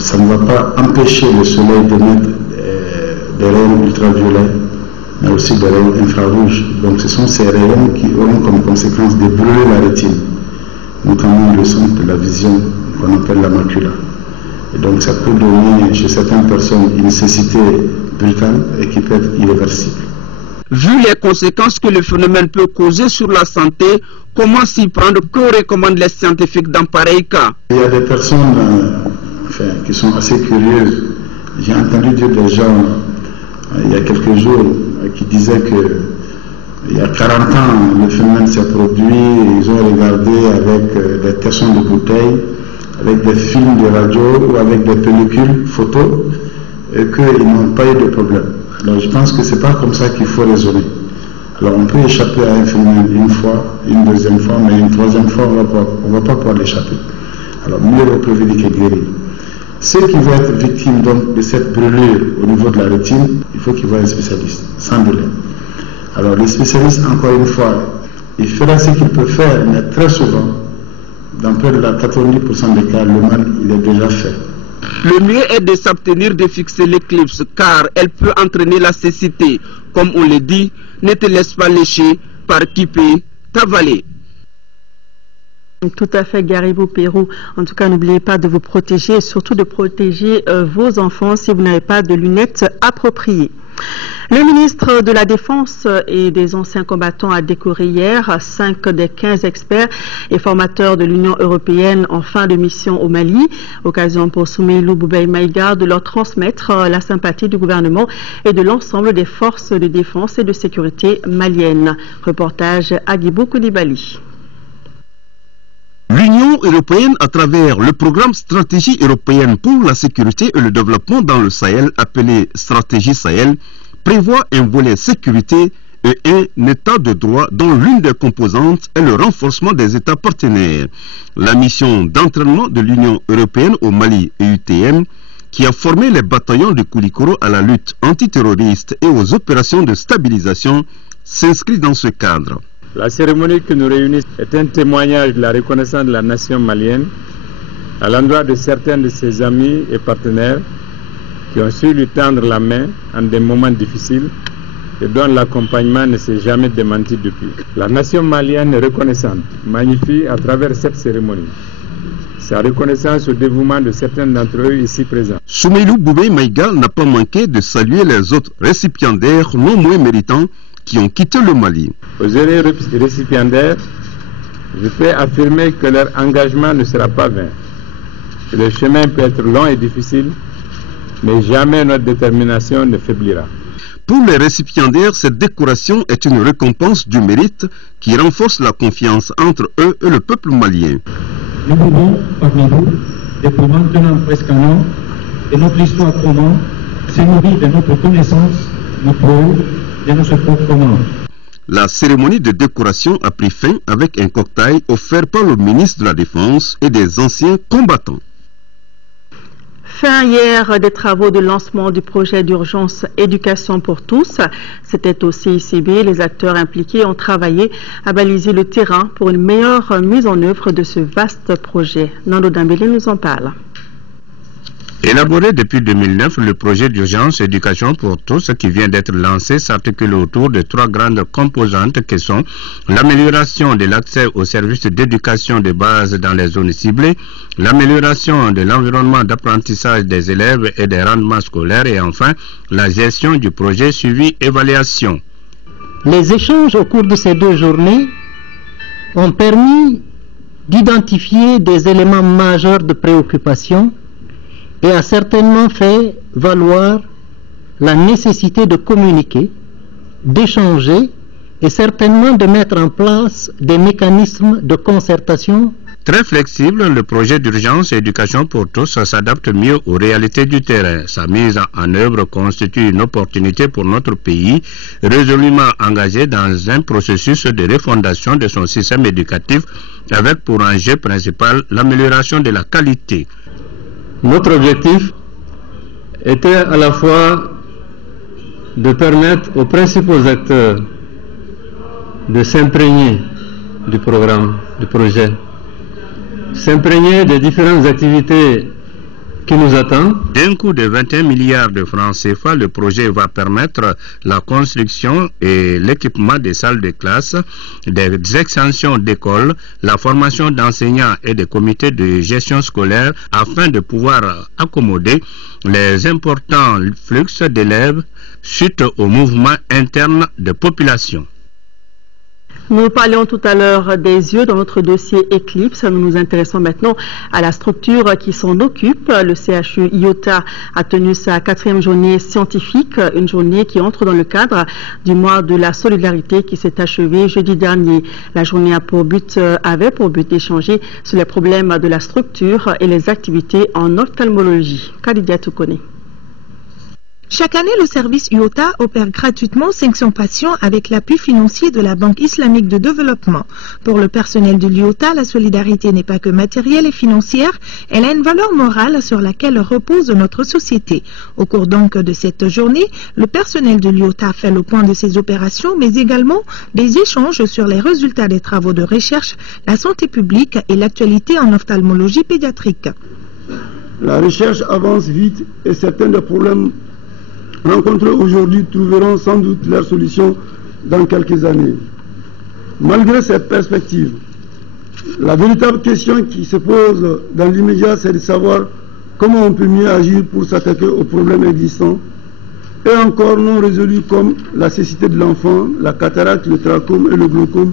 ça ne va pas empêcher le soleil d'émettre des rayons ultraviolets, mais aussi des rayons infrarouges. Donc ce sont ces rayons qui auront comme conséquence de brûler la rétine, notamment le centre de la vision qu'on appelle la macula. Et donc ça peut donner chez certaines personnes une cécité brutale et qui peut être irréversible. Vu les conséquences que le phénomène peut causer sur la santé, comment s'y prendre? Que recommandent les scientifiques dans pareil cas? Il y a des personnes qui sont assez curieuses. J'ai entendu dire des gens il y a quelques jours qui disaient que il y a 40 ans, le phénomène s'est produit, ils ont regardé avec des tessons de bouteilles, avec des films de radio ou avec des pellicules photos, et qu'ils n'ont pas eu de problème. Alors je pense que ce n'est pas comme ça qu'il faut raisonner. Alors on peut échapper à un phénomène une fois, une deuxième fois, mais une troisième fois, on ne va pas pouvoir l'échapper. Alors mieux vaut prévenir que guérir. Ceux qui vont être victimes donc, de cette brûlure au niveau de la rétine, il faut qu'ils voient un spécialiste, sans délai. Alors le spécialiste, encore une fois, il fera ce qu'il peut faire, mais très souvent, dans près de 90% des cas, le mal, il est déjà fait. Le mieux est de s'abstenir de fixer l'éclipse, car elle peut entraîner la cécité. Comme on le dit, ne te laisse pas lécher par qui peut t'avaler. Tout à fait, Garibou Pérou. En tout cas, n'oubliez pas de vous protéger et surtout de protéger vos enfants si vous n'avez pas de lunettes appropriées. Le ministre de la Défense et des anciens combattants a décoré hier 5 des 15 experts et formateurs de l'Union européenne en fin de mission au Mali. Occasion pour Soumeylou Boubeye Maïga de leur transmettre la sympathie du gouvernement et de l'ensemble des forces de défense et de sécurité maliennes. Reportage Agibou Koulibaly. L'Union européenne, à travers le programme Stratégie européenne pour la sécurité et le développement dans le Sahel, appelé Stratégie Sahel, prévoit un volet sécurité et un état de droit dont l'une des composantes est le renforcement des États partenaires. La mission d'entraînement de l'Union européenne au Mali, EUTM, qui a formé les bataillons de Koulikoro à la lutte antiterroriste et aux opérations de stabilisation, s'inscrit dans ce cadre. La cérémonie qui nous réunit est un témoignage de la reconnaissance de la nation malienne à l'endroit de certains de ses amis et partenaires qui ont su lui tendre la main en des moments difficiles et dont l'accompagnement ne s'est jamais démenti depuis. La nation malienne est reconnaissante, magnifie à travers cette cérémonie sa reconnaissance au dévouement de certains d'entre eux ici présents. Soumeylou Boubeye Maïga n'a pas manqué de saluer les autres récipiendaires non moins méritants qui ont quitté le Mali. Aux heureux récipiendaires, je peux affirmer que leur engagement ne sera pas vain. Le chemin peut être long et difficile, mais jamais notre détermination ne faiblira. Pour les récipiendaires, cette décoration est une récompense du mérite qui renforce la confiance entre eux et le peuple malien. Nous vivons parmi vous depuis maintenant presque un an, et notre histoire commune s'est nourrie de notre connaissance mutuelle je ne sais pas comment. La cérémonie de décoration a pris fin avec un cocktail offert par le ministre de la Défense et des anciens combattants. Fin hier des travaux de lancement du projet d'urgence Éducation pour tous. C'était au CICB. Les acteurs impliqués ont travaillé à baliser le terrain pour une meilleure mise en œuvre de ce vaste projet. Nando Dambélé nous en parle. Élaboré depuis 2009, le projet d'urgence Éducation pour tous qui vient d'être lancé s'articule autour de trois grandes composantes qui sont l'amélioration de l'accès aux services d'éducation de base dans les zones ciblées, l'amélioration de l'environnement d'apprentissage des élèves et des rendements scolaires et enfin la gestion du projet suivi-évaluation. Les échanges au cours de ces 2 journées ont permis d'identifier des éléments majeurs de préoccupation et a certainement fait valoir la nécessité de communiquer, d'échanger et certainement de mettre en place des mécanismes de concertation. Très flexible, le projet d'urgence Éducation pour tous s'adapte mieux aux réalités du terrain. Sa mise en œuvre constitue une opportunité pour notre pays, résolument engagé dans un processus de refondation de son système éducatif avec pour enjeu principal l'amélioration de la qualité. Notre objectif était à la fois de permettre aux principaux acteurs de s'imprégner du programme, du projet, s'imprégner des différentes activités qui nous attendent. D'un coût de 21 milliards de francs CFA, le projet va permettre la construction et l'équipement des salles de classe, des extensions d'écoles, la formation d'enseignants et des comités de gestion scolaire afin de pouvoir accommoder les importants flux d'élèves suite au mouvement interne de population. Nous parlions tout à l'heure des yeux dans notre dossier Eclipse. Nous nous intéressons maintenant à la structure qui s'en occupe. Le CHU IOTA a tenu sa 4e journée scientifique, une journée qui entre dans le cadre du mois de la solidarité qui s'est achevé jeudi dernier. La journée avait pour but d'échanger sur les problèmes de la structure et les activités en ophtalmologie. Khadija Toukone. Chaque année, le service IOTA opère gratuitement 500 patients avec l'appui financier de la Banque islamique de développement. Pour le personnel de l'IOTA, la solidarité n'est pas que matérielle et financière, elle a une valeur morale sur laquelle repose notre société. Au cours donc de cette journée, le personnel de l'IOTA fait le point de ses opérations, mais également des échanges sur les résultats des travaux de recherche, la santé publique et l'actualité en ophtalmologie pédiatrique. La recherche avance vite et certains des problèmes rencontrés aujourd'hui trouveront sans doute leur solution dans quelques années. Malgré cette perspective, la véritable question qui se pose dans l'immédiat, c'est de savoir comment on peut mieux agir pour s'attaquer aux problèmes existants et encore non résolus comme la cécité de l'enfant, la cataracte, le trachome et le glaucome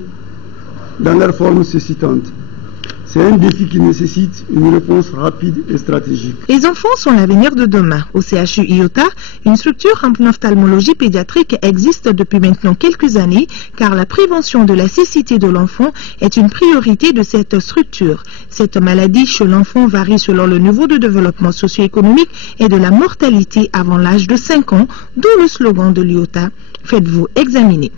dans leur forme cécitante. C'est un défi qui nécessite une réponse rapide et stratégique. Les enfants sont l'avenir de demain. Au CHU IOTA, une structure en ophtalmologie pédiatrique existe depuis maintenant quelques années car la prévention de la cécité de l'enfant est une priorité de cette structure. Cette maladie chez l'enfant varie selon le niveau de développement socio-économique et de la mortalité avant l'âge de 5 ans, d'où le slogan de l'IOTA « Faites-vous examiner ».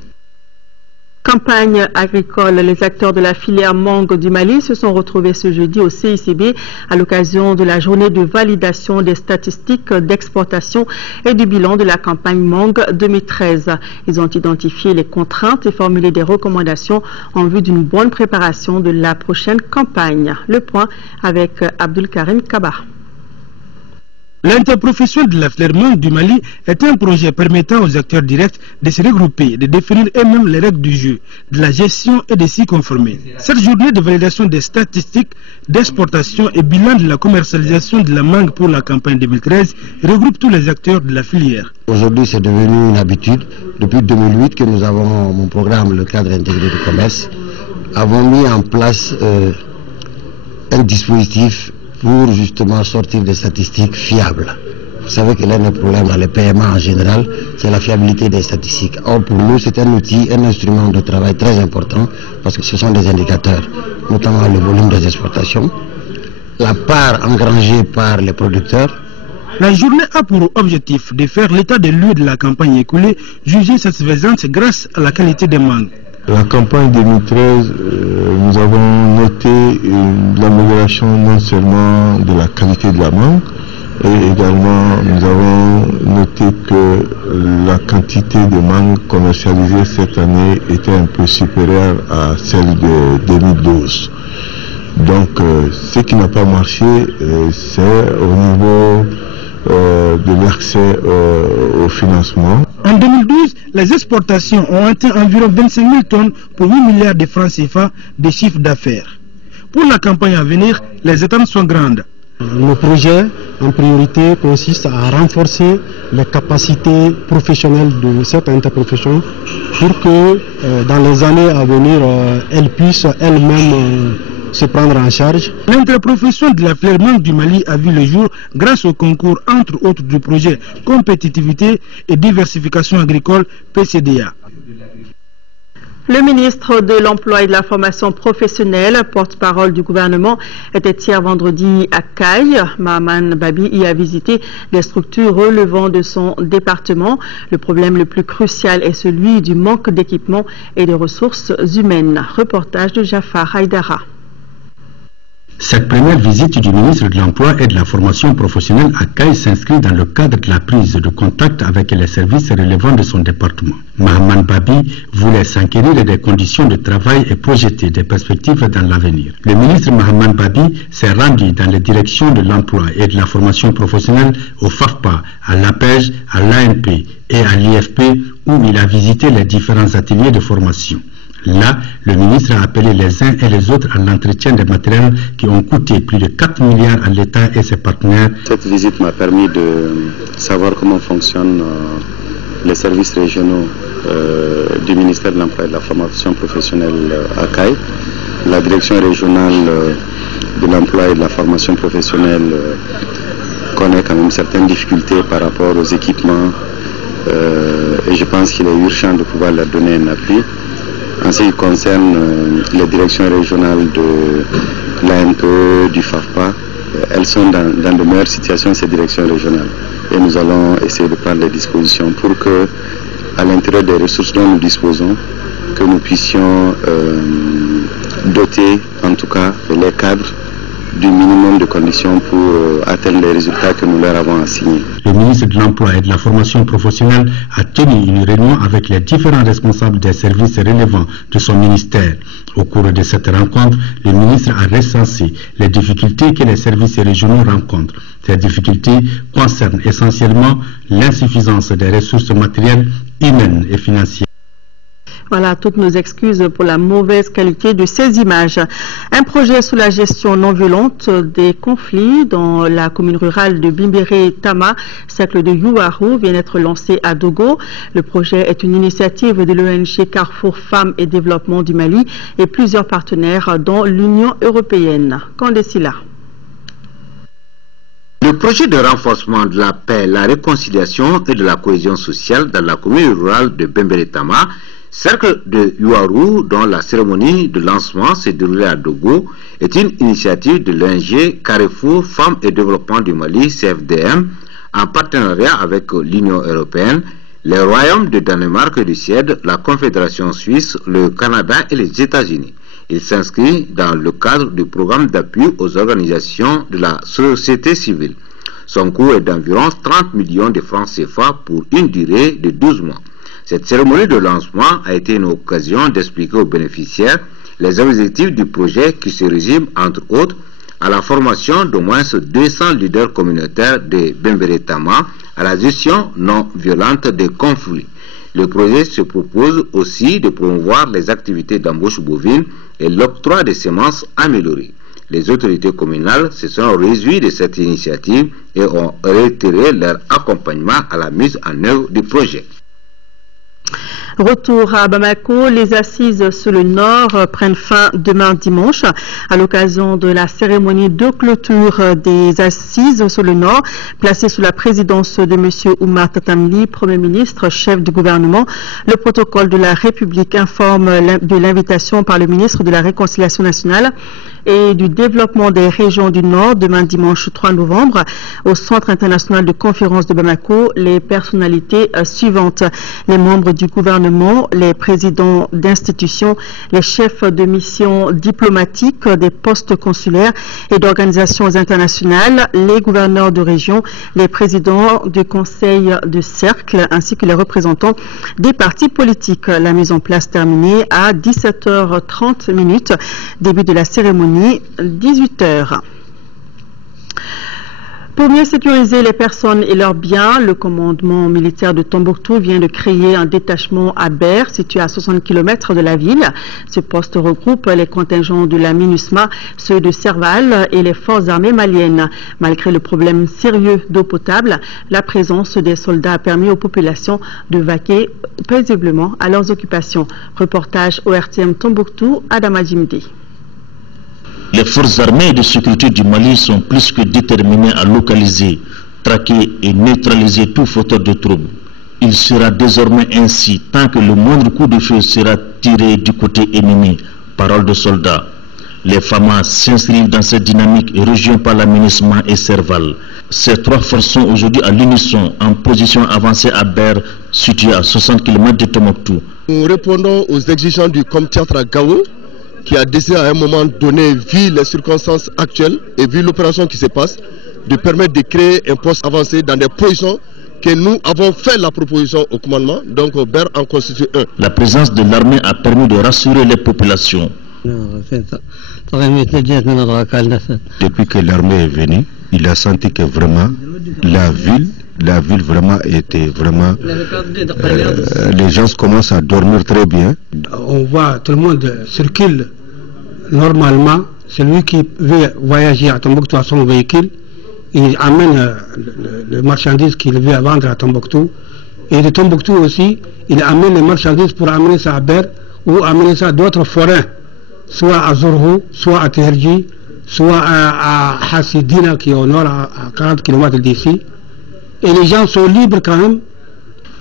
Campagne agricole. Les acteurs de la filière mangue du Mali se sont retrouvés ce jeudi au CICB à l'occasion de la journée de validation des statistiques d'exportation et du bilan de la campagne mangue 2013. Ils ont identifié les contraintes et formulé des recommandations en vue d'une bonne préparation de la prochaine campagne. Le point avec Abdul Karim Kaba. L'interprofession de la filière mangue du Mali est un projet permettant aux acteurs directs de se regrouper, de définir eux-mêmes les règles du jeu, de la gestion et de s'y conformer. Cette journée de validation des statistiques d'exportation et bilan de la commercialisation de la mangue pour la campagne 2013 regroupe tous les acteurs de la filière. Aujourd'hui, c'est devenu une habitude. Depuis 2008 que nous avons mon programme, le cadre intégré du commerce, avons mis en place un dispositif pour justement sortir des statistiques fiables. Vous savez que l'un des problèmes dans les PMA en général, c'est la fiabilité des statistiques. Or pour nous, c'est un outil, un instrument de travail très important parce que ce sont des indicateurs, notamment le volume des exportations, la part engrangée par les producteurs La journée a pour objectif de faire l'état des lieux de la campagne écoulée, jugée satisfaisante grâce à la qualité des mangues. La campagne 2013, nous avons noté l'amélioration non seulement de la qualité de la mangue, et également nous avons noté que la quantité de mangue commercialisée cette année était un peu supérieure à celle de 2012. Donc ce qui n'a pas marché, c'est au niveau de l'accès au financement. En 2012, les exportations ont atteint environ 25 000 tonnes pour 8 milliards de francs CFA de chiffre d'affaires. Pour la campagne à venir, les attentes sont grandes. Le projet, en priorité, consiste à renforcer les capacités professionnelles de cette interprofession pour que dans les années à venir, elle puisse elle-même se prendre en charge. L'interprofession de la fleur mangue du Mali a vu le jour grâce au concours, entre autres, du projet Compétitivité et Diversification Agricole PCDA. Le ministre de l'Emploi et de la Formation professionnelle, porte-parole du gouvernement, était hier vendredi à Caille. Mahaman Babi y a visité les structures relevant de son département. Le problème le plus crucial est celui du manque d'équipement et de ressources humaines. Reportage de Jafar Haïdara. Cette première visite du ministre de l'Emploi et de la Formation professionnelle à Caille s'inscrit dans le cadre de la prise de contact avec les services relevant de son département. Mahaman Babi voulait s'inquiéter des conditions de travail et projeter des perspectives dans l'avenir. Le ministre Mahaman Babi s'est rendu dans les directions de l'emploi et de la formation professionnelle au FAFPA, à l'APEJ, à l'ANP et à l'IFP où il a visité les différents ateliers de formation. Là, le ministre a appelé les uns et les autres à l'entretien des matériels qui ont coûté plus de 4 milliards à l'État et ses partenaires. Cette visite m'a permis de savoir comment fonctionnent les services régionaux du ministère de l'Emploi et de la Formation professionnelle à Caille. La direction régionale de l'Emploi et de la Formation professionnelle connaît quand même certaines difficultés par rapport aux équipements et je pense qu'il est urgent de pouvoir leur donner un appui. En ce qui concerne les directions régionales de l'ANPE, du FAFPA, elles sont dans de meilleures situations, ces directions régionales. Et nous allons essayer de prendre les dispositions pour que, à l'intérieur des ressources dont nous disposons, que nous puissions doter, en tout cas, les cadres du minimum de conditions pour atteindre les résultats que nous leur avons assignés. Le ministre de l'Emploi et de la Formation professionnelle a tenu une réunion avec les différents responsables des services relevant de son ministère. Au cours de cette rencontre, le ministre a recensé les difficultés que les services régionaux rencontrent. Ces difficultés concernent essentiellement l'insuffisance des ressources matérielles, humaines et financières. Voilà, toutes nos excuses pour la mauvaise qualité de ces images. Un projet sous la gestion non violente des conflits dans la commune rurale de Bimbéré-Tama, cercle de Youarou, vient d'être lancé à Dogo. Le projet est une initiative de l'ONG Carrefour Femmes et Développement du Mali et plusieurs partenaires dont l'Union européenne. Candesila. Le projet de renforcement de la paix, la réconciliation et de la cohésion sociale dans la commune rurale de Bimbéré-Tama, cercle de Youarou, dont la cérémonie de lancement s'est déroulée à Dogo, est une initiative de l'ONG Carrefour Femmes et Développement du Mali, CFDM, en partenariat avec l'Union européenne, les royaumes de Danemark et de Suède, la Confédération suisse, le Canada et les États-Unis. Il s'inscrit dans le cadre du programme d'appui aux organisations de la société civile. Son coût est d'environ 30 millions de francs CFA pour une durée de 12 mois. Cette cérémonie de lancement a été une occasion d'expliquer aux bénéficiaires les objectifs du projet qui se résument, entre autres, à la formation d'au moins 200 leaders communautaires de Bimbéré-Tama à la gestion non violente des conflits. Le projet se propose aussi de promouvoir les activités d'embauche bovine et l'octroi des semences améliorées. Les autorités communales se sont réjouies de cette initiative et ont réitéré leur accompagnement à la mise en œuvre du projet. Retour à Bamako, les assises sur le Nord prennent fin demain dimanche à l'occasion de la cérémonie de clôture des assises sur le Nord placée sous la présidence de M. Oumar Tatamli, Premier ministre, chef du gouvernement. Le protocole de la République informe de l'invitation par le ministre de la Réconciliation nationale et du développement des régions du Nord demain dimanche 3 novembre au Centre international de conférence de Bamako les personnalités suivantes: les membres du gouvernement, les présidents d'institutions, les chefs de mission diplomatiques, des postes consulaires et d'organisations internationales, les gouverneurs de région, les présidents du conseil de cercle ainsi que les représentants des partis politiques. La mise en place terminée à 17h30, début de la cérémonie 18h. Pour mieux sécuriser les personnes et leurs biens, le commandement militaire de Tombouctou vient de créer un détachement à Ber, situé à 60 km de la ville. Ce poste regroupe les contingents de la MINUSMA, ceux de Serval et les forces armées maliennes. Malgré le problème sérieux d'eau potable, la présence des soldats a permis aux populations de vaquer paisiblement à leurs occupations. Reportage ORTM Tombouctou, Adama Jimdi. Les forces armées et de sécurité du Mali sont plus que déterminées à localiser, traquer et neutraliser tout fauteur de troubles. Il sera désormais ainsi tant que le moindre coup de feu sera tiré du côté ennemi. Parole de soldats. Les FAMA s'inscrivent dans cette dynamique et rejoints par la MINUSMA et Serval. Ces trois forces sont aujourd'hui à l'unisson en position avancée à Ber, située à 60 km de Tombouctou. Nous répondons aux exigences du Comtiatre à Gao, qui a décidé à un moment donné, vu les circonstances actuelles et vu l'opération qui se passe, de permettre de créer un poste avancé dans des positions que nous avons fait la proposition au commandement, donc Ber en constitue un. La présence de l'armée a permis de rassurer les populations. Depuis que l'armée est venue, il a senti que vraiment la ville vraiment était vraiment... les gens commencent à dormir très bien. On voit tout le monde circule normalement. Celui qui veut voyager à Tombouctou à son véhicule, il amène le marchandise qu'il veut vendre à Tombouctou. Et de Tombouctou aussi, il amène les marchandises pour amener ça à Ber ou amener ça à d'autres forêts, soit à Zorhou, soit à Terji, soit à Hassidina qui est au nord à 40 km d'ici. Et les gens sont libres quand même.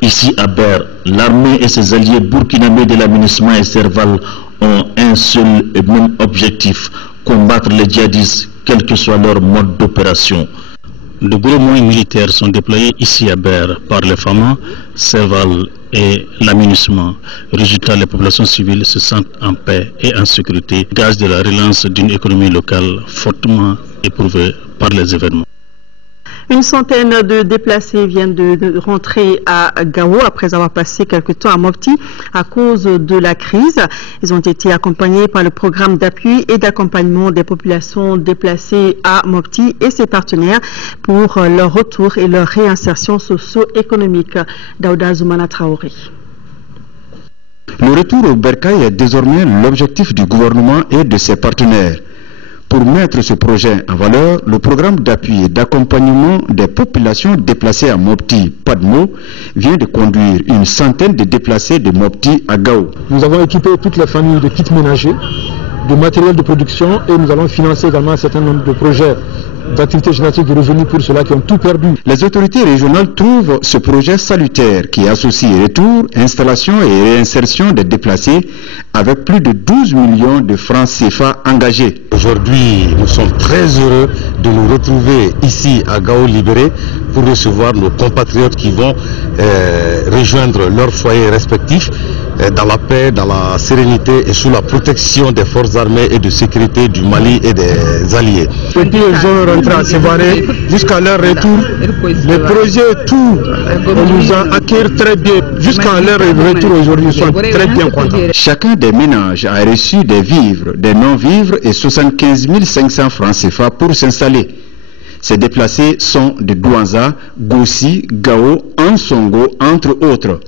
Ici à Ber, l'armée et ses alliés burkinabés de la MINUSMA et Serval ont un seul et même objectif: combattre les djihadistes, quel que soit leur mode d'opération. De gros moyens militaires sont déployés ici à Ber par les FAMA, Serval et la MINUSMA. Résultat, les populations civiles se sentent en paix et en sécurité, gage de la relance d'une économie locale fortement éprouvée par les événements. Une centaine de déplacés viennent de rentrer à Gao après avoir passé quelque temps à Mopti à cause de la crise. Ils ont été accompagnés par le programme d'appui et d'accompagnement des populations déplacées à Mopti et ses partenaires pour leur retour et leur réinsertion socio-économique. Daouda Zoumana Traoré. Le retour au Bercail est désormais l'objectif du gouvernement et de ses partenaires. Pour mettre ce projet en valeur, le programme d'appui et d'accompagnement des populations déplacées à Mopti, Padmo, vient de conduire une centaine de déplacés de Mopti à Gao. Nous avons équipé toutes les familles de kits ménagers, de matériel de production et nous allons financer également un certain nombre de projets d'activités génétiques de revenus pour ceux-là qui ont tout perdu. Les autorités régionales trouvent ce projet salutaire qui associe retour, installation et réinsertion des déplacés avec plus de 12 millions de francs CFA engagés. Aujourd'hui, nous sommes très heureux de nous retrouver ici à Gao Libéré pour recevoir nos compatriotes qui vont rejoindre leurs foyers respectifs dans la paix, dans la sérénité et sous la protection des forces armées et de sécurité du Mali et des alliés. Depuis ils ont rentré à Sévaré jusqu'à leur retour, les projets, tout, on nous a accueillis très bien. Jusqu'à leur retour aujourd'hui, ils sont très bien contents. Chacun des ménages a reçu des vivres, des non-vivres et 75 500 francs CFA pour s'installer. Ces déplacés sont de Douanza, Gossi, Gao, Ansongo, entre autres.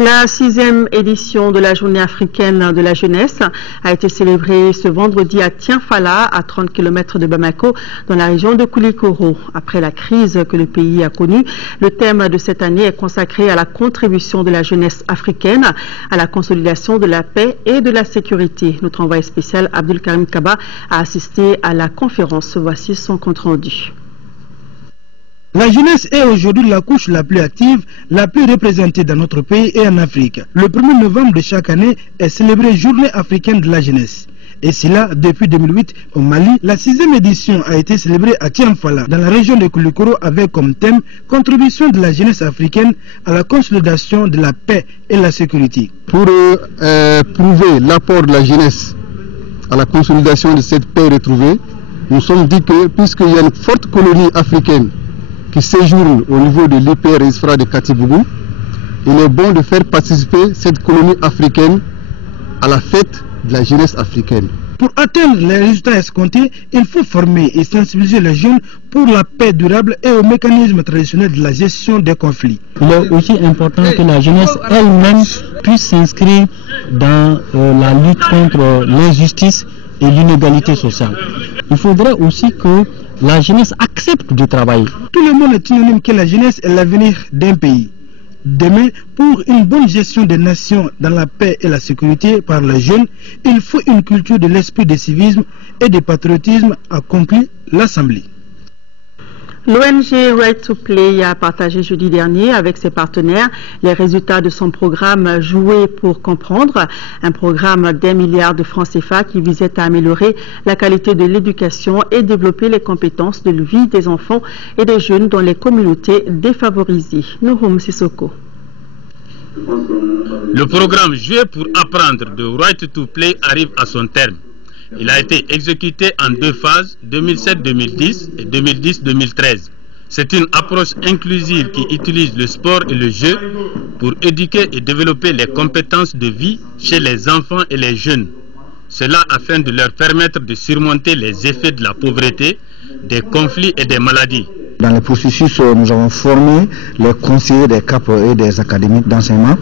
La 6e édition de la Journée africaine de la jeunesse a été célébrée ce vendredi à Tianfala, à 30 km de Bamako, dans la région de Koulikoro. Après la crise que le pays a connue, le thème de cette année est consacré à la contribution de la jeunesse africaine à la consolidation de la paix et de la sécurité. Notre envoyé spécial Abdul Karim Kaba a assisté à la conférence. Voici son compte rendu. La jeunesse est aujourd'hui la couche la plus active, la plus représentée dans notre pays et en Afrique. Le 1er novembre de chaque année est célébrée Journée africaine de la jeunesse. Et c'est là, depuis 2008, au Mali, la 6e édition a été célébrée à Tianfala, dans la région de Koulikoro, avec comme thème « Contribution de la jeunesse africaine à la consolidation de la paix et la sécurité ». Pour prouver l'apport de la jeunesse à la consolidation de cette paix retrouvée, nous sommes dit que, puisqu'il y a une forte colonie africaine qui séjourne au niveau de l'IPR ISFRA de Katibougou, il est bon de faire participer cette colonie africaine à la fête de la jeunesse africaine. Pour atteindre les résultats escomptés, il faut former et sensibiliser les jeunes pour la paix durable et aux mécanismes traditionnels de la gestion des conflits. Il est aussi important que la jeunesse elle-même puisse s'inscrire dans la lutte contre l'injustice et l'inégalité sociale. Il faudrait aussi que la jeunesse accepte de travailler. Tout le monde est unanime que la jeunesse est l'avenir d'un pays. Demain, pour une bonne gestion des nations dans la paix et la sécurité par les jeunes, il faut une culture de l'esprit de civisme et de patriotisme, a conclu l'Assemblée. L'ONG Right to Play a partagé jeudi dernier avec ses partenaires les résultats de son programme Jouer pour comprendre, un programme d'1 milliard de francs CFA qui visait à améliorer la qualité de l'éducation et développer les compétences de vie des enfants et des jeunes dans les communautés défavorisées. Nouhoum Sissoko. Le programme Jouer pour apprendre de Right to Play arrive à son terme. Il a été exécuté en 2 phases, 2007-2010 et 2010-2013. C'est une approche inclusive qui utilise le sport et le jeu pour éduquer et développer les compétences de vie chez les enfants et les jeunes. Cela afin de leur permettre de surmonter les effets de la pauvreté, des conflits et des maladies. Dans le processus, nous avons formé les conseillers des CAP et des académies d'enseignement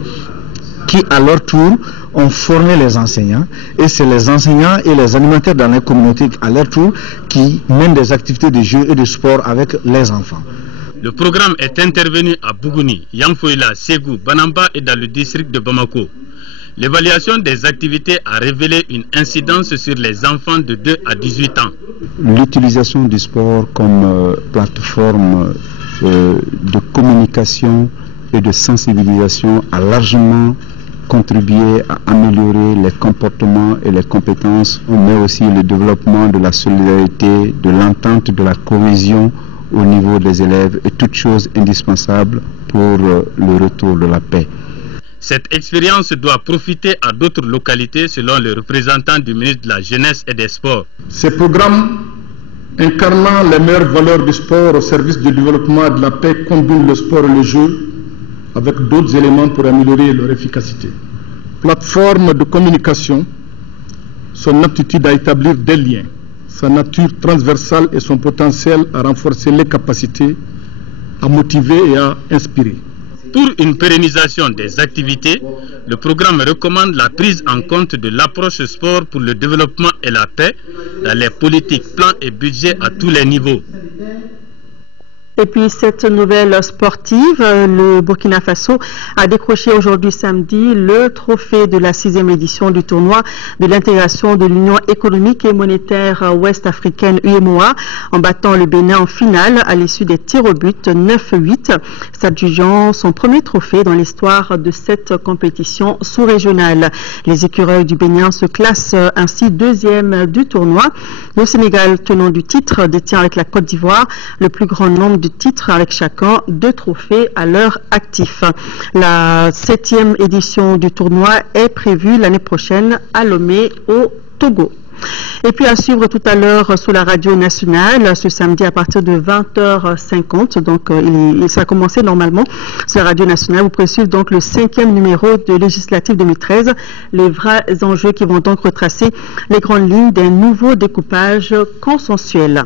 qui, à leur tour, ont formé les enseignants. Et c'est les enseignants et les animateurs dans les communautés, à leur tour, qui mènent des activités de jeu et de sport avec les enfants. Le programme est intervenu à Bougouni, Yamfoila, Ségou, Banamba et dans le district de Bamako. L'évaluation des activités a révélé une incidence sur les enfants de 2 à 18 ans. L'utilisation du sport comme plateforme de communication et de sensibilisation a largement contribuer à améliorer les comportements et les compétences, mais aussi le développement de la solidarité, de l'entente, de la cohésion au niveau des élèves et toutes choses indispensables pour le retour de la paix. Cette expérience doit profiter à d'autres localités selon le représentant du ministre de la Jeunesse et des Sports. Ces programmes incarnant les meilleures valeurs du sport au service du développement et de la paix combinent le sport et le jeu avec d'autres éléments pour améliorer leur efficacité. Plateforme de communication, son aptitude à établir des liens, sa nature transversale et son potentiel à renforcer les capacités, à motiver et à inspirer. Pour une pérennisation des activités, le programme recommande la prise en compte de l'approche sport pour le développement et la paix dans les politiques, plans et budgets à tous les niveaux. Et puis cette nouvelle sportive, le Burkina Faso a décroché aujourd'hui samedi le trophée de la 6e édition du tournoi de l'intégration de l'Union économique et monétaire ouest-africaine UEMOA en battant le Bénin en finale à l'issue des tirs au but 9-8, s'adjugeant son premier trophée dans l'histoire de cette compétition sous-régionale. Les écureuils du Bénin se classent ainsi 2e du tournoi. Le Sénégal, tenant du titre, détient avec la Côte d'Ivoire le plus grand nombre de titres avec chacun 2 trophées à leur actif. La 7e édition du tournoi est prévue l'année prochaine à Lomé au Togo. Et puis à suivre tout à l'heure sur la radio nationale, ce samedi à partir de 20h50, donc ça a commencé normalement sur la radio nationale. Vous pourrez suivre donc le 5e numéro de législative 2013, les vrais enjeux qui vont donc retracer les grandes lignes d'un nouveau découpage consensuel.